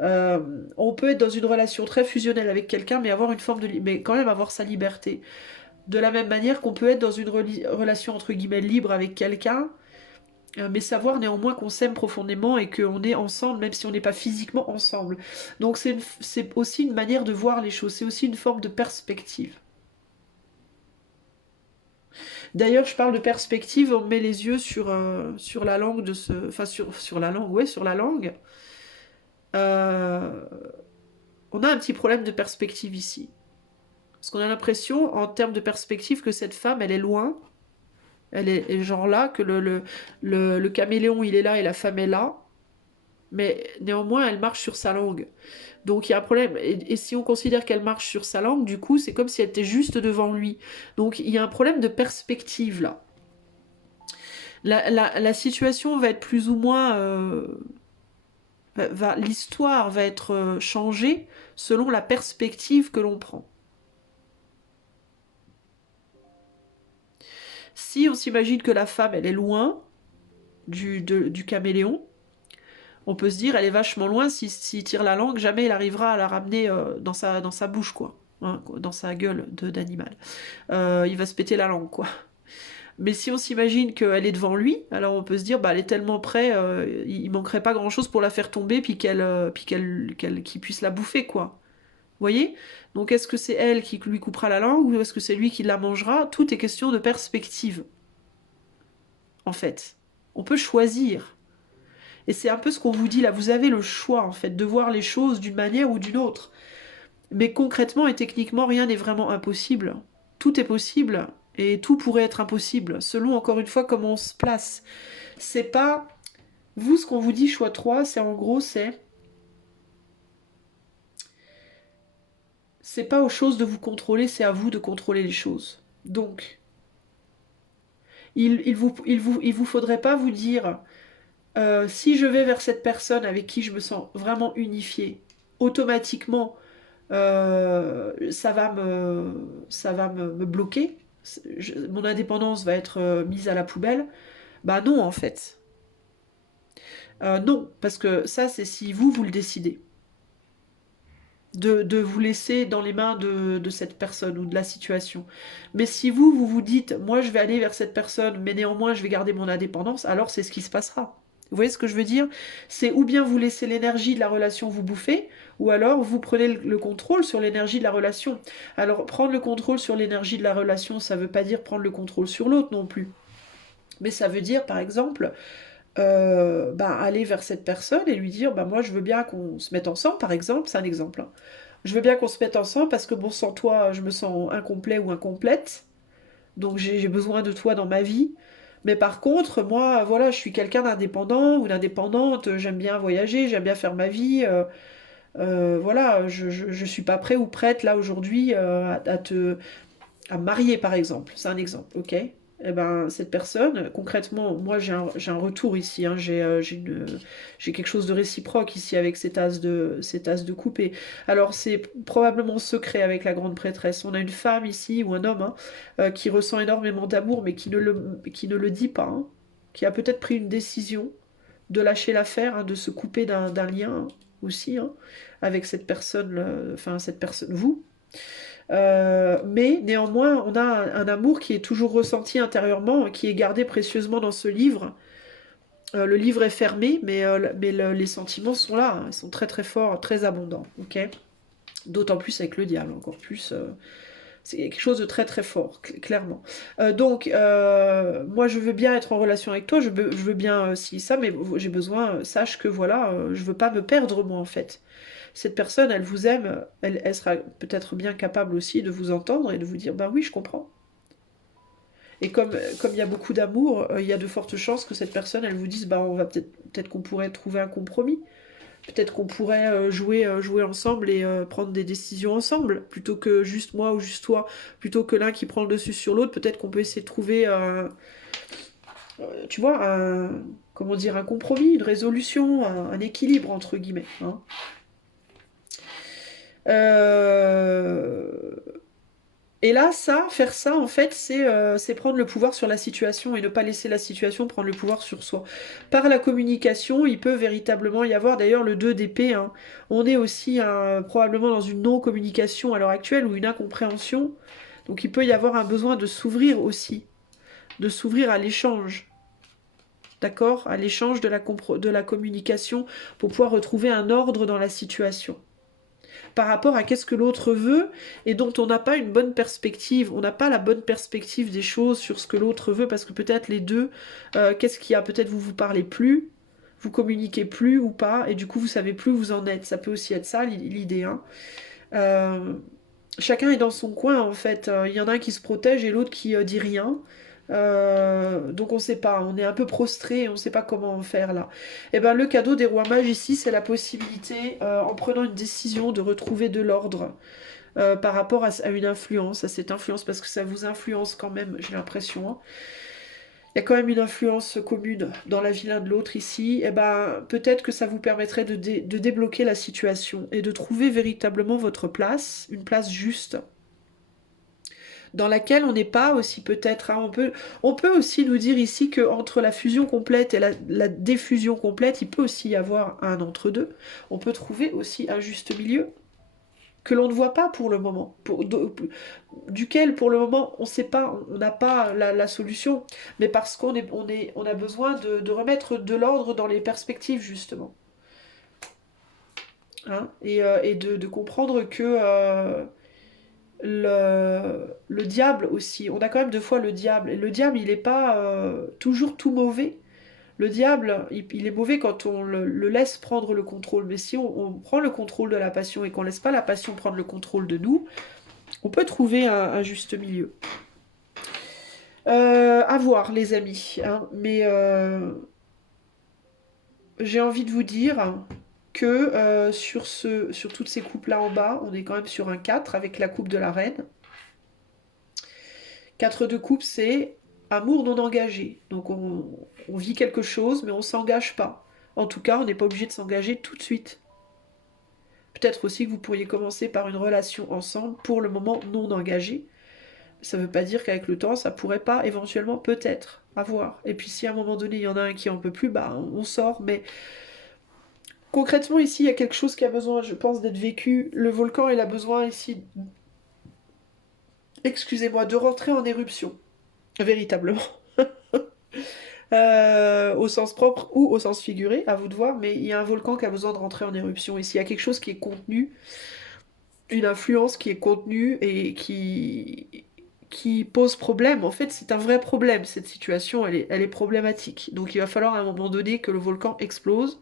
Euh, on peut être dans une relation très fusionnelle avec quelqu'un, mais avoir une forme mais quand même avoir sa liberté. De la même manière qu'on peut être dans une relation entre guillemets libre avec quelqu'un, mais savoir néanmoins qu'on s'aime profondément et qu'on est ensemble, même si on n'est pas physiquement ensemble. Donc c'est aussi une manière de voir les choses, c'est aussi une forme de perspective. D'ailleurs, je parle de perspective, on met les yeux sur la langue de ce... Enfin, sur la langue, ouais, sur la langue. Euh, on a un petit problème de perspective ici. Parce qu'on a l'impression, en termes de perspective, que cette femme, elle est loin. Elle est genre là, que le caméléon, il est là et la femme est là. Mais néanmoins, elle marche sur sa langue. Donc il y a un problème. Et si on considère qu'elle marche sur sa langue, du coup, c'est comme si elle était juste devant lui. Donc il y a un problème de perspective là. La situation va être plus ou moins... l'histoire va être changée selon la perspective que l'on prend. Si on s'imagine que la femme, elle est loin du caméléon, on peut se dire, elle est vachement loin, s'il tire la langue, jamais il arrivera à la ramener dans sa bouche, quoi. Hein, dans sa gueule d'animal. Il va se péter la langue, quoi. Mais si on s'imagine qu'elle est devant lui, alors on peut se dire, bah, elle est tellement près, il manquerait pas grand-chose pour la faire tomber, puis qu'il puisse la bouffer, quoi. Vous voyez? Donc est-ce que c'est elle qui lui coupera la langue, ou est-ce que c'est lui qui la mangera? Tout est question de perspective, en fait. On peut choisir. Et c'est un peu ce qu'on vous dit là, vous avez le choix, en fait, de voir les choses d'une manière ou d'une autre. Mais concrètement et techniquement, rien n'est vraiment impossible. Tout est possible et tout pourrait être impossible, selon encore une fois comment on se place. C'est pas... Vous, ce qu'on vous dit, choix 3, c'est en gros, c'est pas aux choses de vous contrôler, c'est à vous de contrôler les choses. Donc, il vous faudrait pas vous dire si je vais vers cette personne avec qui je me sens vraiment unifiée, automatiquement, ça va me bloquer, mon indépendance va être mise à la poubelle. Bah non, en fait. Non, parce que ça, c'est si vous, vous le décidez. De vous laisser dans les mains de cette personne ou de la situation. Mais si vous, vous vous dites, moi je vais aller vers cette personne, mais néanmoins je vais garder mon indépendance, alors c'est ce qui se passera. Vous voyez ce que je veux dire? C'est ou bien vous laissez l'énergie de la relation vous bouffer, ou alors vous prenez le contrôle sur l'énergie de la relation. Alors prendre le contrôle sur l'énergie de la relation, ça veut pas dire prendre le contrôle sur l'autre non plus. Mais ça veut dire, par exemple, aller vers cette personne et lui dire, moi je veux bien qu'on se mette ensemble, par exemple, c'est un exemple, hein. Je veux bien qu'on se mette ensemble parce que bon, sans toi, je me sens incomplet ou incomplète. Donc j'ai besoin de toi dans ma vie. Mais par contre, moi, voilà, je suis quelqu'un d'indépendant ou d'indépendante. J'aime bien voyager, j'aime bien faire ma vie. Voilà, je suis pas prêt ou prête là aujourd'hui à me marier par exemple. C'est un exemple, ok? Eh ben, cette personne, concrètement, moi j'ai un retour ici, hein, j'ai quelque chose de réciproque ici avec cet as de coupe. Et alors c'est probablement secret avec la grande prêtresse. On a une femme ici, ou un homme, hein, qui ressent énormément d'amour, mais qui ne le dit pas, hein, qui a peut-être pris une décision de lâcher l'affaire, hein, de se couper d'un lien, hein, aussi, hein, avec cette personne, enfin cette personne, vous. Mais néanmoins, on a un amour qui est toujours ressenti intérieurement, qui est gardé précieusement dans ce livre. Le livre est fermé, les sentiments sont là, hein, ils sont très très forts, très abondants. Ok, d'autant plus avec le diable, encore plus. C'est quelque chose de très très fort, clairement. Moi je veux bien être en relation avec toi, je veux bien si ça, mais j'ai besoin, sache que voilà, je veux pas me perdre moi en fait. Cette personne, elle vous aime, elle sera peut-être bien capable aussi de vous entendre et de vous dire, ben oui, je comprends. Et comme il y a beaucoup d'amour, il y a de fortes chances que cette personne, elle vous dise, bah on va peut-être qu'on pourrait trouver un compromis. Peut-être qu'on pourrait jouer ensemble et prendre des décisions ensemble, plutôt que juste moi ou juste toi, plutôt que l'un qui prend le dessus sur l'autre. Peut-être qu'on peut essayer de trouver, tu vois, comment dire, un compromis, une résolution, un équilibre entre guillemets, hein. Euh, Et là, faire ça, en fait, c'est prendre le pouvoir sur la situation et ne pas laisser la situation prendre le pouvoir sur soi. Par la communication, il peut véritablement y avoir, d'ailleurs, le 2 d'épée, hein. On est aussi probablement dans une non-communication à l'heure actuelle ou une incompréhension. Donc il peut y avoir un besoin de s'ouvrir aussi, de s'ouvrir à l'échange. D'accord? À l'échange de la communication pour pouvoir retrouver un ordre dans la situation par rapport à qu'est-ce que l'autre veut et dont on n'a pas une bonne perspective. On n'a pas la bonne perspective des choses sur ce que l'autre veut parce que peut-être les deux, qu'est-ce qu'il y a? Peut-être vous vous parlez plus, vous communiquez plus ou pas et du coup vous savez plus où vous en êtes. Ça peut aussi être ça l'idée, hein. Euh, Chacun est dans son coin en fait. Il y en a un qui se protège et l'autre qui dit rien. Donc on sait pas, on est un peu prostré, on sait pas comment faire là. Et ben le cadeau des rois mages ici, c'est la possibilité, en prenant une décision, de retrouver de l'ordre par rapport à une influence, à cette influence, parce que ça vous influence quand même, j'ai l'impression, hein. Il y a quand même une influence commune dans la vie l'un de l'autre ici. Et ben peut-être que ça vous permettrait de débloquer la situation et de trouver véritablement votre place, une place juste dans laquelle on n'est pas aussi peut-être, hein, on peut aussi nous dire ici que entre la fusion complète et la diffusion complète, il peut aussi y avoir un entre-deux. On peut trouver aussi un juste milieu que l'on ne voit pas pour le moment, duquel pour le moment on sait pas, on n'a pas la solution, mais parce on a besoin de remettre de l'ordre dans les perspectives justement, hein, et de comprendre que le diable aussi. On a quand même deux fois le diable. Et le diable, il n'est pas toujours tout mauvais. Le diable, il est mauvais quand on le laisse prendre le contrôle. Mais si on prend le contrôle de la passion et qu'on laisse pas la passion prendre le contrôle de nous, on peut trouver un juste milieu. À voir, les amis, hein. Mais j'ai envie de vous dire que sur toutes ces coupes-là en bas, on est quand même sur un 4 avec la coupe de la reine. 4 de coupe, c'est amour non engagé. Donc on vit quelque chose, mais on s'engage pas. En tout cas, on n'est pas obligé de s'engager tout de suite. Peut-être aussi que vous pourriez commencer par une relation ensemble, pour le moment non engagée. Ça ne veut pas dire qu'avec le temps, ça pourrait pas, éventuellement, peut-être, avoir. Et puis si à un moment donné, il y en a un qui en peut plus, bah on sort. Mais concrètement, ici, il y a quelque chose qui a besoin, je pense, d'être vécu. Le volcan, il a besoin ici, excusez-moi, de rentrer en éruption. Véritablement. Au sens propre ou au sens figuré, à vous de voir, mais il y a un volcan qui a besoin de rentrer en éruption ici. Il y a quelque chose qui est contenu, une influence qui est contenue et qui pose problème. En fait, c'est un vrai problème, cette situation, elle est problématique. Donc il va falloir à un moment donné que le volcan explose,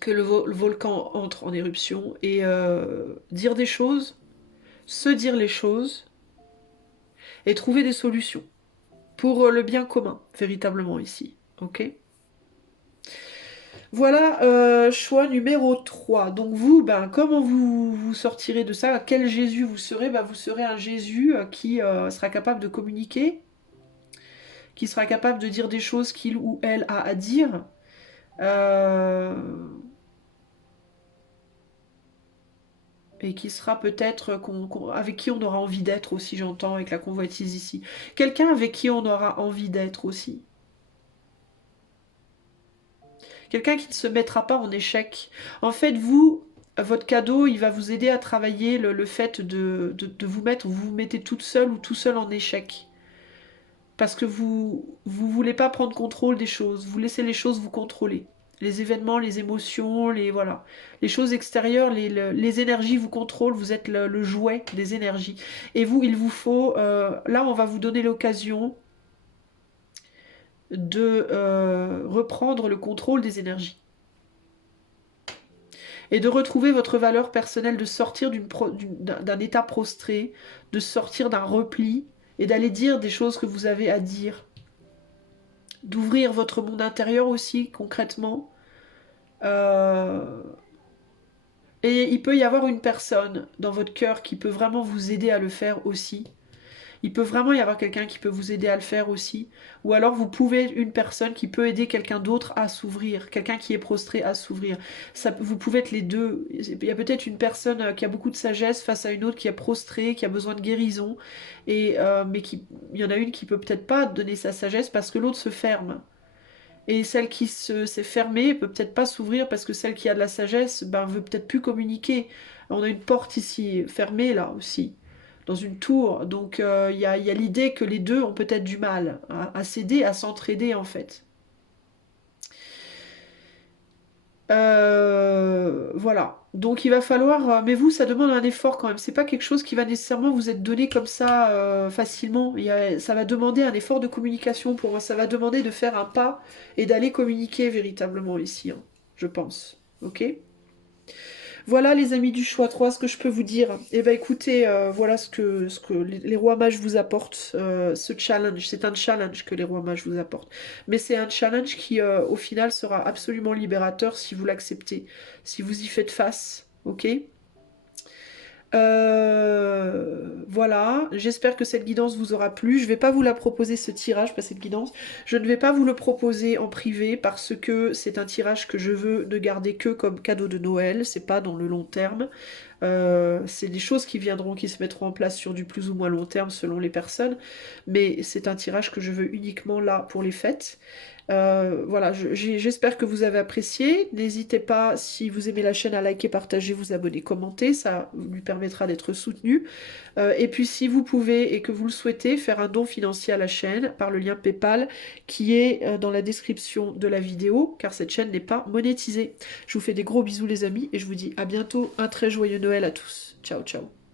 que le volcan entre en éruption et dire des choses, se dire les choses et trouver des solutions pour le bien commun, véritablement ici. Ok? Voilà, choix numéro 3. Donc vous, ben, comment vous sortirez de ça? Quel Jésus vous serez? Ben, vous serez un Jésus qui sera capable de communiquer, qui sera capable de dire des choses qu'il ou elle a à dire. euh, et qui sera peut-être avec qui on aura envie d'être aussi, j'entends, avec la convoitise ici. Quelqu'un avec qui on aura envie d'être aussi. Quelqu'un qui ne se mettra pas en échec. En fait, vous, votre cadeau, il va vous aider à travailler le fait de vous mettre, vous vous mettez toute seule ou tout seul en échec. Parce que vous voulez pas prendre contrôle des choses, vous laissez les choses vous contrôler. Les événements, les émotions, voilà. Les choses extérieures, les énergies vous contrôlent, vous êtes le jouet des énergies. Et vous, il vous faut, là on va vous donner l'occasion de reprendre le contrôle des énergies. Et de retrouver votre valeur personnelle, de sortir d'un état prostré, de sortir d'un repli, et d'aller dire des choses que vous avez à dire. D'ouvrir votre monde intérieur aussi, concrètement. Et il peut y avoir une personne dans votre cœur qui peut vraiment vous aider à le faire aussi. Il peut vraiment y avoir quelqu'un qui peut vous aider à le faire aussi. Ou alors vous pouvez être une personne qui peut aider quelqu'un d'autre à s'ouvrir. Quelqu'un qui est prostré à s'ouvrir. Vous pouvez être les deux. Il y a peut-être une personne qui a beaucoup de sagesse face à une autre qui est prostrée, qui a besoin de guérison. Mais il y en a une qui peut peut-être pas donner sa sagesse parce que l'autre se ferme. Et celle qui s'est fermée peut peut-être pas s'ouvrir parce que celle qui a de la sagesse ben, veut peut-être plus communiquer. On a une porte ici fermée là aussi, dans une tour. Donc il y a l'idée que les deux ont peut-être du mal à s'aider, à s'entraider en fait. Voilà. Donc il va falloir. Mais vous, ça demande un effort quand même. C'est pas quelque chose qui va nécessairement vous être donné comme ça facilement. Ça va demander un effort de communication pour moi. Ça va demander de faire un pas et d'aller communiquer véritablement ici, hein, je pense. Ok? Voilà les amis du choix 3, ce que je peux vous dire. Eh ben écoutez, voilà ce que les rois mages vous apportent, ce challenge. C'est un challenge que les rois mages vous apportent. Mais c'est un challenge qui, au final, sera absolument libérateur si vous l'acceptez, si vous y faites face. Ok? Voilà, j'espère que cette guidance vous aura plu. Je ne vais pas vous la proposer ce tirage, pas cette guidance. Je ne vais pas vous le proposer en privé parce que c'est un tirage que je veux ne garder que comme cadeau de Noël. C'est pas dans le long terme. C'est des choses qui viendront, qui se mettront en place sur du plus ou moins long terme selon les personnes. Mais c'est un tirage que je veux uniquement là pour les fêtes. Voilà, j'espère que vous avez apprécié. N'hésitez pas, si vous aimez la chaîne, à liker, partager, vous abonner, commenter. Ça lui permettra d'être soutenu. Et puis, si vous pouvez et que vous le souhaitez, faire un don financier à la chaîne par le lien PayPal qui est dans la description de la vidéo, car cette chaîne n'est pas monétisée. Je vous fais des gros bisous les amis et je vous dis à bientôt. Un très joyeux Noël à tous. Ciao, ciao.